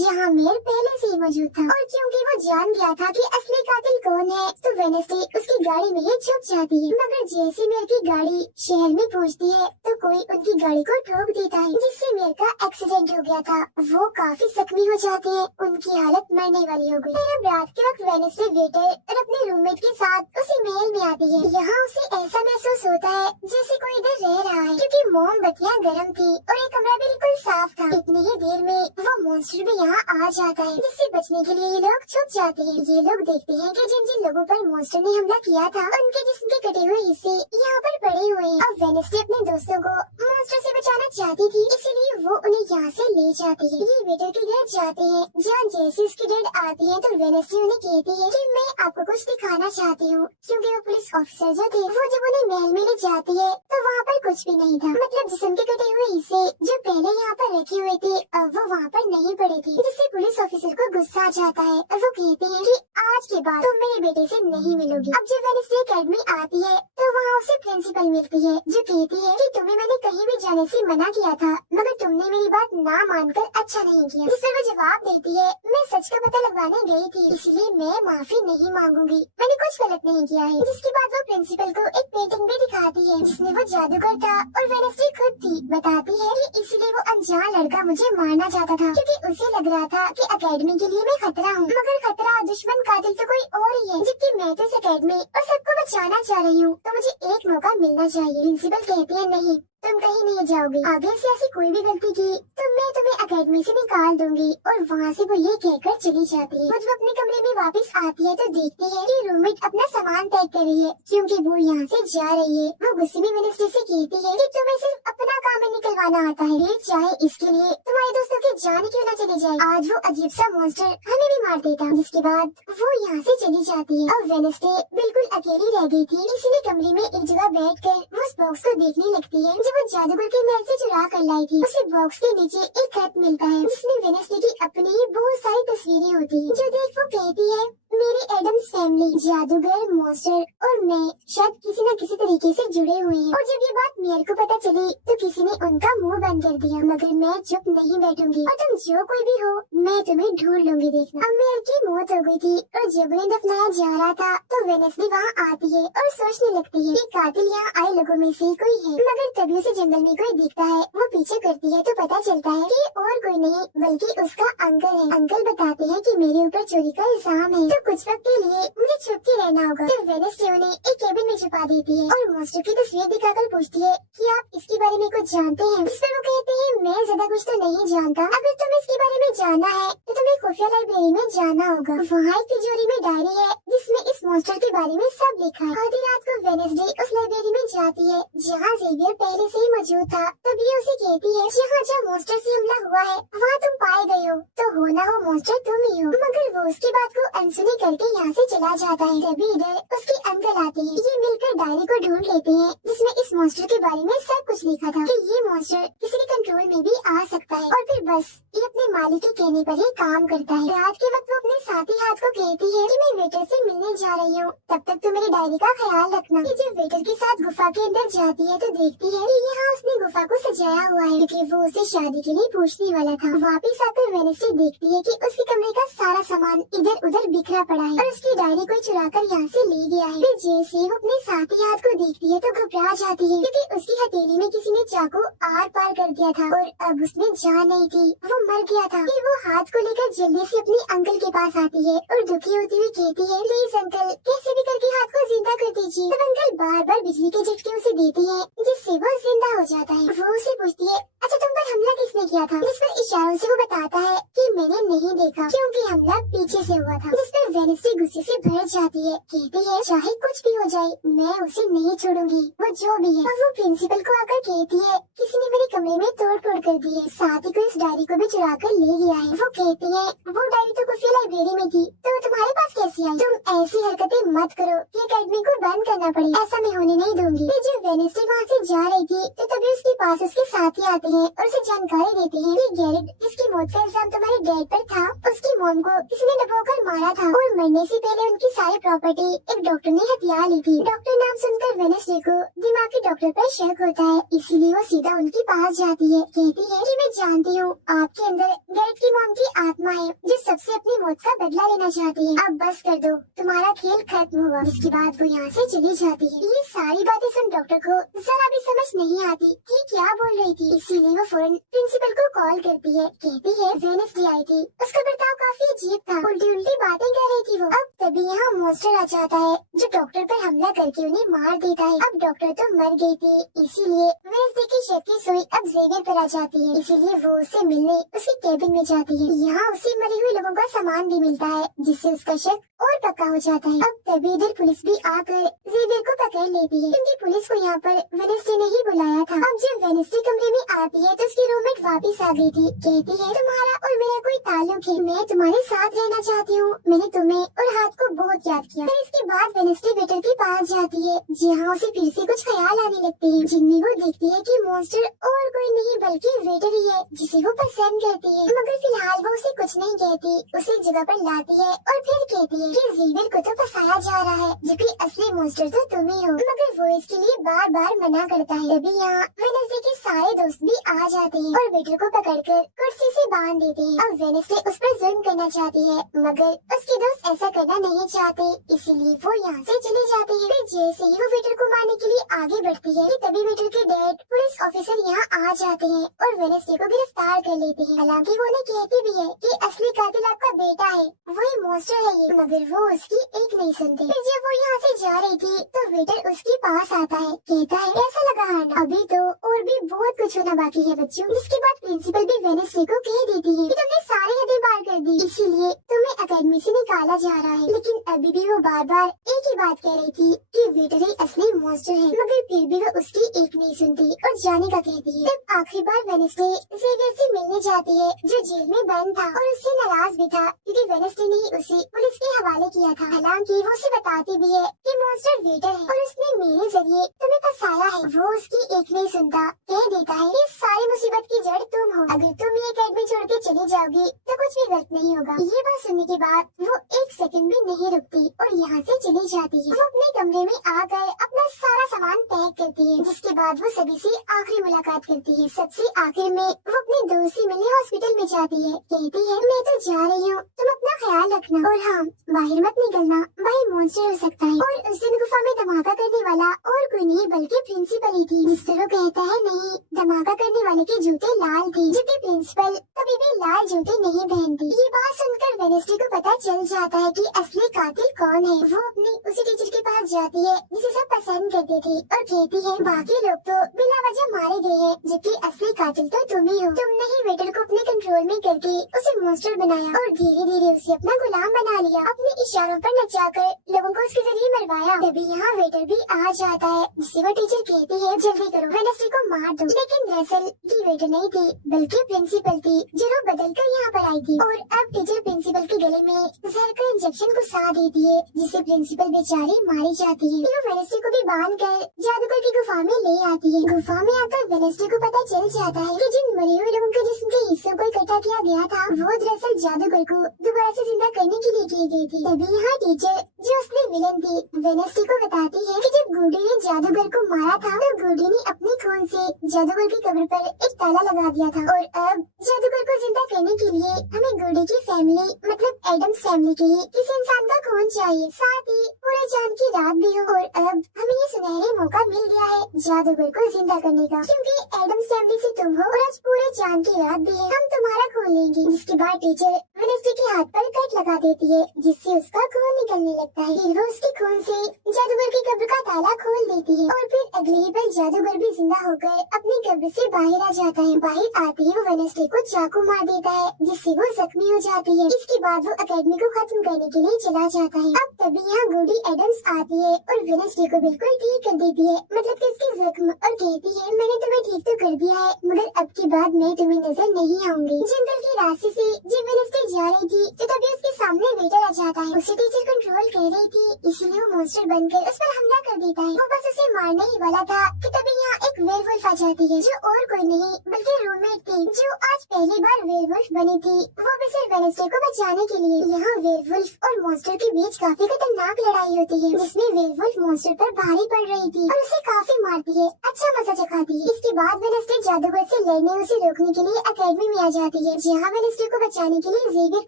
जहाँ महल पहले से ही मौजूद था, और क्योंकि वो जान गया था कि असली कातिल कौन है तो वेडनेसडे उसकी गाड़ी में ही छुप जाती है। मगर जैसे महल की गाड़ी शहर में पहुँचती है तो कोई उनकी गाड़ी को ठोक देता है जिससे महल का एक्सीडेंट हो गया था। वो काफी जख्मी हो जाते हैं, उनकी हालत मरने वाली हो गई। फिर अब रात के वक्त वेडनेसडे वेटर और अपने रूममेट के साथ उसी महल में आती है। यहाँ उसे ऐसा महसूस होता है जैसे कोई इधर रह रहा है क्योंकि मोमबत्तियाँ गर्म थी और ये कमरा बिल्कुल साफ था। इतनी ही देर में वो मॉन्स्टर भी यहाँ आ जाता है जिससे बचने के लिए ये लोग छुप जाते हैं। ये लोग देखते हैं कि जिन जिन लोगों पर मॉन्स्टर ने हमला किया था उनके जिस्म के कटे हुए हिस्से यहाँ पर पड़े हुए हैं। अब वेडनेसडे अपने दोस्तों को मॉन्स्टर से बचाना चाहती थी, इसीलिए वो उन्हें यहाँ से ले जाती है। ये वेटर के घर जाते हैं जहाँ जैसे उसकी डेड आती है तो वेडनेसडे उन्हें कहती है कि मैं आपको कुछ दिखाना चाहती हूँ, क्योंकि वो पुलिस ऑफिसर जो थे वो जब उन्हें महल में ले जाती है तो वहाँ पर कुछ भी नहीं था। मतलब जिस्म के कटे हुए हिस्से जो पहले यहाँ पर रखे हुए थे अब वो वहाँ पर नहीं पड़े थे, जिससे पुलिस ऑफिसर को गुस्सा आ जाता है और वो कहते हैं कि आज के बाद तुम मेरे बेटे से नहीं मिलोगी। अब जब वेडनेसडे अकेडमी आती है तो वहाँ उसे प्रिंसिपल मिलती है जो कहती है कि तुम्हें मैंने कहीं भी जाने से मना किया था मगर तुमने मेरी बात ना मानकर अच्छा नहीं किया। जिस पर वो जवाब देती है, मैं सच का पता लगाने गई थी इसलिए मैं माफी नहीं मांगूंगी, मैंने कुछ गलत नहीं किया है। जिसके बाद वो प्रिंसिपल को एक पेंटिंग भी दिखाती है जिसमें वो जादूगर था और वेडनेसडे खुद थी। बताती है कि इसलिए वो अनजान लड़का मुझे मारना चाहता था क्योंकि उसे लग रहा था कि अकेडमी के लिए मैं खतरा हूँ, मगर खतरा दुश्मन कातिल तो कोई और ही है, जबकि मैं तो इस अकेडमी और सबको बचाना चाह रही हूँ तो मुझे एक मौका मिलना चाहिए। प्रिंसिपल कहती है नहीं, तुम कहीं नहीं जाओगे, आगे से ऐसी कोई भी गलती की तो मैं तुम्हें अकेडमी से निकाल दूंगी। और वहाँ से वो ये कहकर चली जाती है। जब अपने कमरे में वापस आती है तो देखती है कि रूममेट अपना सामान पैक कर रही है क्योंकि वो यहाँ से जा रही है। वो गुस्से में वेडनेसडे से कहती है कि तुम्हें सिर्फ अपना काम ही निकलवाना आता है, ये चाहे इसके लिए तुम्हारे दोस्तों की जान क्यों न चली जाए, आज वो अजीब सा मॉन्स्टर हमें भी मार देता। जिसके बाद वो यहाँ से चली जाती है। अब वेडनेसडे बिल्कुल अकेली रह गई थी, इसीलिए कमरे में एक जगह बैठ कर वो उस बॉक्स को देखने लगती है जो वो जादूगर के महल से चुरा कर लाई थी। उसे बॉक्स के नीचे एक खत मिलता है जिसमें वेडनेसडे की अपनी ही बहुत सारी तस्वीरें होती है। जो देख वो कहती है, मेरी एडम्स फैमिली, जादूगर, मॉन्स्टर और मैं शायद किसी न किसी तरीके से जुड़े हुए हैं। और जब ये बात मेयर को पता चली तो किसी ने उनका मुंह बंद कर दिया। मगर मैं चुप नहीं बैठूंगी और तुम जो कोई भी हो, मैं तुम्हें ढूंढ लूंगी। देखना। अब मेयर की मौत हो गई थी और जब उन्हें दफनाया जा रहा था तो वेडनेसडे वहाँ आती है और सोचने लगती है कि कातिल यहाँ आए लोगों में से कोई है। मगर तभी उसे जंगल में कोई दिखता है। वो पीछे करती है तो पता चलता है कि और कोई नहीं बल्कि उसका अंकल है। अंकल बताते हैं कि मेरे ऊपर चोरी का इल्जाम है, तो कुछ वक्त के लिए मुझे छुप के रहना होगा। तो वेडनेसडे उन्हें एक केबिन में छुपा देती है और मॉन्स्टर की तस्वीर दिखाकर पूछती है कि आप इसके बारे में कुछ जानते हैं। इस पर वो कहते हैं, मैं ज्यादा कुछ तो नहीं जानता। अगर तुम्हें इसके बारे में जानना है तो तुम्हें खुफिया लाइब्रेरी में जाना होगा। वहाँ एक तिजोरी में डायरी है जिसमें इस मॉन्स्टर के बारे में सब लिखा है। आधी रात को वेडनेसडे उस लाइब्रेरी में जाती है जहाँ जेवियर पहले से ही मौजूद था। तभी उसे कहती है, जहाँ मॉन्स्टर से हमला हुआ है वहाँ तुम पाए गए हो, तो हो ना हो मॉन्स्टर तुम ही हो। मगर वो उसकी बात को अनसुनी करके यहाँ से चला जाता है। तभी इधर उसके अंकल आते हैं। ये मिलकर डायरी को ढूंढ लेते हैं जिसमें इस मॉन्स्टर के बारे में सब कुछ लिखा था कि ये मॉन्स्टर किसी के कंट्रोल में भी आ सकता है। और फिर बस ये अपने मालिक के कहने पर ही काम करता है। रात के वक्त वो अपने साथी हाथ को कहती है कि मैं वेटर से मिलने जा रही हूँ, तब तक तो मेरी डायरी का ख्याल रखना। ये जब वेटर के साथ गुफा के अंदर जाती है तो देखती है कि यहाँ उसने गुफा को सजाया हुआ है क्योंकि वो उसे शादी के लिए पूछने वाला था। वापिस आकर वेडनेसडे देखती है कि उसके कमरे का सारा सामान इधर उधर बिखरा पड़ा है और उसकी डायरी कोई चुरा कर यहाँ से ले गया है। फिर जैसे वो अपने साथी हाथ को देखती है तो घबरा जाती है क्योंकि उसकी हथेली में किसी ने चाकू आर पार कर दिया था और अब उसमें जान नहीं थी, वो मर गया था। फिर वो हाथ को लेकर जल्दी से अपने अंकल के पास आती है और दुखी होती हुई कहती है, प्लीज अंकल कैसे भी करके हाथ को जिंदा कर दीजिए। तब अंकल बार बार बिजली के झटके उसे देते हैं जिससे वो जिंदा हो जाता है। वो उसे पूछती है, अच्छा तुम पर हमला किसने किया था? जिस पर इशारों से वो बताता है कि मैंने नहीं देखा क्योंकि हमला पीछे से हुआ था। जिस पर वेडनेसडे गुस्से से भर जाती है, कहती है चाहे कुछ भी हो जाए मैं उसे नहीं छोड़ूंगी, वो जो भी है। और वो प्रिंसिपल को आकर कहती है, किसी ने मेरे कमरे में तोड़ फोड़ कर दी है, साथ ही को इस डायरी को भी चुरा कर ले गया है। वो कहती है, वो डायरी तो खुफिया लाइब्रेरी में थी तो तुम्हारे पास कैसी आई? तुम ऐसी हरकतें मत करो, ये अकेडमी को बंद करना पड़े, ऐसा मैं होने नहीं दूंगी। फिर जब वेडनेसडे वहाँ से जा रही थी तो तभी उसके पास उसके साथी आते हैं और उसे जानकारी देते हैं कि गैरेट, जिसकी मौत का इल्जाम तुम्हारे डैड पर था, उसकी मॉम को किसी ने डबोकर मारा था और मरने से पहले उनकी सारी प्रॉपर्टी एक डॉक्टर ने हथिया ली थी। डॉक्टर नाम सुनकर वेडनेसडे को दिमागी डॉक्टर पर शक होता है, इसीलिए वो सीधा उनके पास जाती है। कहती है कि मैं जानती हूँ आपके अंदर गैरेट की मॉम की आत्मा है जो सबसे अपनी मौत का बदला लेना चाहती है। अब बस कर दो, तुम्हारा खेल खत्म हुआ। इसके बाद वो यहाँ से चली जाती है। ये सारी बातें सुन डॉक्टर को जरा भी समझ नहीं आती कि क्या बोल रही थी, इसीलिए वो फौरन प्रिंसिपल को कॉल करती है। कहती है वेडनेसडे आई थी, उसका बर्ताव काफी अजीब था, उल्टी उल्टी बातें कर रही थी वो। अब तभी यहाँ मॉन्स्टर आ जाता है जो डॉक्टर पर हमला करके उन्हें मार देता है। अब डॉक्टर तो मर गई थी, इसीलिए वेडनेसडे की शक की सुई अब जेवियर पर आ जाती है, इसीलिए वो उससे मिलने उसके केबिन में जाती है। यहाँ उसे मरे हुए लोगों का सामान भी मिलता है जिससे उसका शक और पक्का हो जाता है। अब तभी इधर पुलिस भी आकर जेवियर को पकड़ लेती है क्योंकि पुलिस को यहाँ पर वेडनेसडे ने ही बुलाया था। अब जब वेडनेसडे कमरे में आती है तो उसकी रूममेट वापस आ गई थी। कहती है, तुम्हारा और मेरा कोई ताल्लुक है, मैं तुम्हारे साथ रहना चाहती हूँ, मैंने तुम्हें और हाथ को बहुत याद किया। फिर इसके बाद वेडनेसडे वेटर के पास जाती है जहाँ उसे फिर से कुछ ख्याल आने लगते हैं जिनमें वो देखती है कि मॉन्स्टर और कोई नहीं बल्कि वेटर ही है जिसे वो पसंद करती है। मगर फिलहाल वो उसे कुछ नहीं कहती, उसे एक जगह पर लाती है और फिर कहती है कि जेवियर को तो फंसाया जा रहा है जबकि असली मॉन्स्टर तो तुम ही हो। मगर वो इसके लिए बार बार मना करता है। तभी यहाँ वेडनेसडे के सारे दोस्त भी आ जाते हैं और वेटर को पकड़कर कुर्सी से बांध देते हैं। अब वेडनेसडे उस पर जुल्म करना चाहती है मगर उसके दोस्त ऐसा करना नहीं चाहते, इसीलिए वो यहाँ से चले जाते हैं। फिर जैसे ही वो वेटर को मारने के लिए आगे बढ़ती है कि तभी वेटर के डैड पुलिस ऑफिसर यहाँ आ जाते हैं और वेडनेसडे को गिरफ्तार कर लेते हैं। हालांकि वो उन्हें कहते भी है कि असली कातिल आपका बेटा है, वही मॉन्स्टर है ये, मगर वो उसकी एक नहीं सुनते। फिर जब वो यहाँ से जा रही थी तो वेटर उसके पास आता है, कहता है कैसा लगा हारना? अभी तो और भी बहुत कुछ होना बाकी है बच्चों। जिसके बाद प्रिंसिपल भी वेडनेसडे को कह देती है कि तुमने सारी हदें पार कर दी, इसीलिए तुम्हें एकेडमी से निकाला जा रहा है। लेकिन अभी भी वो बार बार एक ही बात कह रही थी कि वेटर ही असली मॉन्स्टर है, मगर फिर भी वो उसकी एक नहीं सुनती और जाने का कहती है। तब आखिरी बार वेडनेसडे जेवियर से मिलने जाती है जो जेल में बंद था और उससे नाराज भी था क्योंकि वेडनेसडे ने उसे पुलिस के हवाले किया था। हालांकि वो उसे बताती भी है कि मॉन्स्टर वेटर है और उसने मेरे जरिए तुम्हें फंसाया है। वो उसकी एक नहीं सुनता, कह देता है कि सारी मुसीबत की जड़ तुम हो, अगर तुम ये एकेडमी छोड़ के चली जाओगी तो कुछ भी गलत नहीं होगा। ये बात सुनने के बाद वो एक सेकंड भी नहीं रुकती और यहाँ से चली जाती है। वो अपने कमरे में आकर अपना सारा सामान पैक करती है, जिसके बाद वो सभी से आखिरी मुलाकात करती है। सबसे आखिर में वो अपने दोस्त से मिलने हॉस्पिटल में जाती है, कहती है मैं तो जा रही हूँ, तुम अपना ख्याल रखना और हाँ बाहर मत निकलना, भाई मॉन्स्टर हो सकता है। और उस दिन गुफा में धमाका करने वाला और कोई नहीं बल्कि प्रिंसिपल ही थी। मिस्टर वो कहता है नहीं, धमाका करने वाले के जूते लाल थे, जबकि प्रिंसिपल कभी भी लाल जूते नहीं पहनती। ये बात सुनकर वेडनेसडे को पता चल जाता है कि असली कातिल कौन है। वो अपनी उसी टीचर के पास जाती है जिसे सब पसंद करते थे और कहती है बाकी लोग तो बिना वजह मारे गए हैं, जबकि असली कातिल तो तुम ही हो। तुमने ही वेटर को अपने कंट्रोल में करके उसे मॉन्स्टर बनाया और धीरे धीरे उसे अपना गुलाम बना लिया, अपने इशारों पर नचाकर लोगों को उसके जरिए मरवाया। तभी यहाँ वेटर भी आ जाता है, जिससे वो टीचर कहती है जल्दी करो वेडनेसडे को मार दो। लेकिन दरअसल ये वेटर नहीं थी बल्कि प्रिंसिपल थी जो रूप बदल कर यहाँ पर आई थी। और अब टीचर प्रिंसिपल के गले में जहर का इंजेक्शन घुसा देती है, जिससे प्रिंसिपल बेचारी मारी जाती है। फिर वेडनेसडे को भी बांध कर जादूगर की गुफा में ले आती है। गुफा में आकर वेडनेसडे को पता चल जाता है कि जिन मरे हुए लोगों के जिस्म के हिस्सों को इकट्ठा किया गया था वो दरअसल जादूगर को दोबारा से जिंदा करने के लिए किए गए थे। तभी यहाँ टीचर जो असली विलन थी वेडनेसडे को बताती है कि जब गुडी ने जादूगर को मारा था तो गुडी ने अपने खून से जादूगर की कब्र पर एक ताला लगा दिया था और अब जादूगर को जिंदा करने के लिए हमें गुडी की फैमिली मतलब एडम्स फैमिली के किसी इंसान का खून चाहिए, साथ ही पूरे चांद की रात भी हो। और अब हमें ये सुनहरे मौका मिल गया है जादूगर को जिंदा करने का, क्योंकि एडम्स फैमिली से तुम हो और आज पूरे चांद की रात भी है, हम तुम्हारा खून लेंगे। जिसके बाद टीचर वेडनेसडे के हाथ पर कट लगा देती है, जिससे उसका खून निकलने लगता है। फिर वो उसके खून से जादूगर की कब्र का ताला खोल देती है और फिर अगले ही पल जादूगर भी जिंदा होकर अपनी कब्र से बाहर आ जाता है। बाहर आते ही वो वेडनेसडे को चाकू मार देता है, जिससे वो जख्मी हो जाती है। इसके बाद वो एकेडमी को खत्म करने के लिए चला जाता है। अब तभी यहाँ गुडी एडम्स आती है और वेडनेसडे को बिल्कुल ठीक कर देती है, मतलब कि उसकी जख्म, और कहती है मैंने तुम्हें ठीक तो कर दिया है मगर अब की बाद मैं तुम्हें नजर नहीं आऊंगी। जंगल के रास्ते से जब वेडनेसडे जा रही थी तो तभी उसके सामने वेटर आ जाता है। उसे टीचर कंट्रोल कर रही थी, इसीलिए वो मॉन्स्टर बनकर उस पर हमला कर देता है। वो बस उसे मारने ही वाला था कि तभी यहाँ एक वेयरवुल्फ आ जाती है जो और कोई नहीं बल्कि रूममेट थी जो आज पहली बार वेयरवुल्फ बनी थी, वो भी सिर्फ वेडनेसडे को बचाने के लिए। यहाँ वेयरवुल्फ और मॉन्स्टर के बीच काफी खतरनाक लड़ाई होती है, जिसमें वेयरवुल्फ मॉन्स्टर पर भारी पड़ रही थी और उसे काफी मारती है, अच्छा मजा चखाती है। इसके बाद वेडनेसडे जादूगर से लड़ने उसे रोकने के लिए एकेडमी में आ जाती है, जहाँ वेडनेसडे को बचाने के लिए जेवियर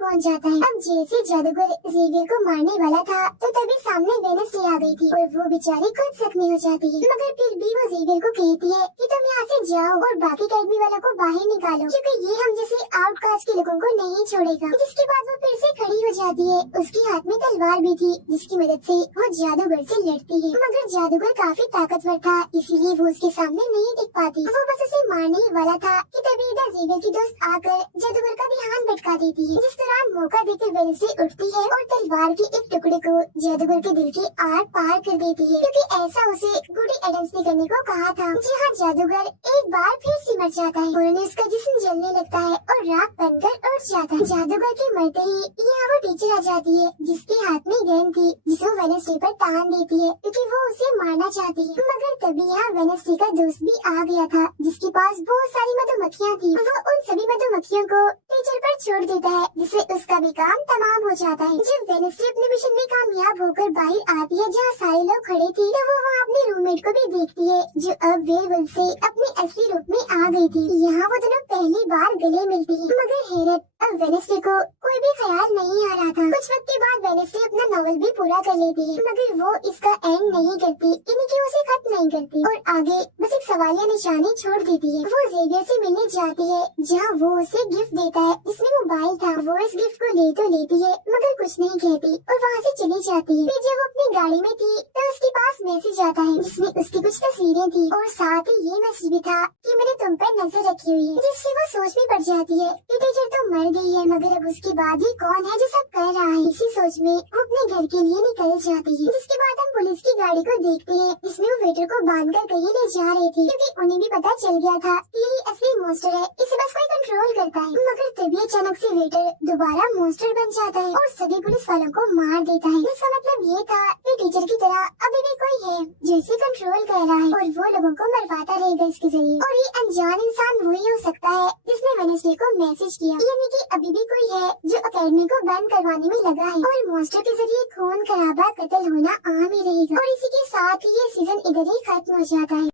पहुँच जाता है। अब जैसे जादूगर जेवियर को मारने वाला था तो तभी सामने वेडनेसडे आ गई थी और वो बेचारी खुद जख्मी हो जाती है, मगर फिर भी वो जेवियर को कहती है कि तुम यहाँ से जाओ और बाकी एकेडमी वालों को बाहर निकालो, क्योंकि ये हम जैसे आउटकास्ट के लोगों को नहीं छोड़ेगा। जिसके बाद वो फिर से खड़ी हो जाती है, उसके हाथ में तलवार भी थी जिसकी मदद से वो जादूगर से लड़ती है, मगर जादूगर काफी ताकतवर था इसीलिए वो उसके सामने नहीं टिक पाती। वो बस उसे मारने ही वाला था कि तभी इधर जेवियर की दोस्त आकर जादूगर का ध्यान भटका देती है, जिस दौरान मौका देकर वेडनेसडे उठती है और तलवार के एक टुकड़े को जादूगर के दिल के आर पार कर देती है, क्योंकि ऐसा उसे गुडी एडम्स ने करने को कहा था। जी हाँ, जादूगर एक बार फिर सिमट जाता है और उन्हें उसका जिस्म जलने लगता है और राख बनकर उठ जाता है। जादूगर के मरते ही यहाँ वो टीचर आ जाती है जिसके हाथ में गेंद थी, जिसे वेडनेसडे पर तान देती है क्योंकि वो उसे मारना चाहती है, मगर तभी यहाँ वेडनेसडे का दोस्त भी आ गया था जिसके पास बहुत सारी मधुमक्खियाँ थी। वो उन सभी मधुमक्खियों को टीचर पर छोड़ देता है, जिससे उसका भी काम तमाम हो जाता है। जब वेडनेसडे अपने मिशन में कामयाब होकर बाहर आती है जहाँ सारे लोग खड़े थे, तो वो वहाँ अपने रूममेट को भी देखती है जो अब वेयरवुल्फ से अपने असली रूप में आ गई थी। यहाँ वो दोनों पहली बार गले मिलती है, मगर हैरत अब वेडनेसडे को कोई भी ख्याल नहीं आ रहा था। कुछ वक्त के बाद वेडनेसडे अपना नॉवल भी पूरा कर लेती है, मगर वो इसका एंड नहीं करती, यानी कि उसे खत्म नहीं करती और आगे बस एक सवालिया निशानी छोड़ देती है। वो जेवियर से मिलने जाती है जहाँ वो उसे गिफ्ट देता है जिसमें मोबाइल था। वो इस गिफ्ट को ले तो लेती है मगर कुछ नहीं कहती और वहाँ से चली जाती है। फिर जब वो अपने गाड़ी में थी तो उसके पास मैसेज आता है जिसमें उसकी कुछ तस्वीरें थी और साथ ही ये मैसेज भी था कि मैंने तुम पर नजर रखी हुई है, जिससे वो सोच में पड़ जाती है कि टीचर तो मर गई है, मगर अब उसके बाद ही कौन है जो सब कर रहा है। इसी सोच में वो अपने घर के लिए निकल जाती है। जिसके बाद हम पुलिस की गाड़ी को देखते हैं जिसमें वो वेटर को बांधकर कहीं ले जा रही थी, क्योंकि उन्हें भी पता चल गया था कि यही असली मॉन्स्टर है, इसे बस कोई कंट्रोल करता है। मगर तभी अचानक से वेटर दोबारा मॉन्स्टर बन जाता है और सभी पुलिस वालों को मार देता है। इसका मतलब ये था कि टीचर की तरह अभी भी कोई है जो इसे कंट्रोल कर रहा है और वो लोगों को मरवाता रहेगा इसके जरिए। और ये अनजान इंसान वही हो सकता है जिसने वेडनेसडे को मैसेज किया, यानी कि अभी भी कोई है जो अकेडमी को बंद करवाने में लगा है और मॉन्स्टर के जरिए खून खराबा कत्ल होना आम ही रहेगा। और इसी के साथ ही ये सीजन इधर ही खत्म हो जाता है।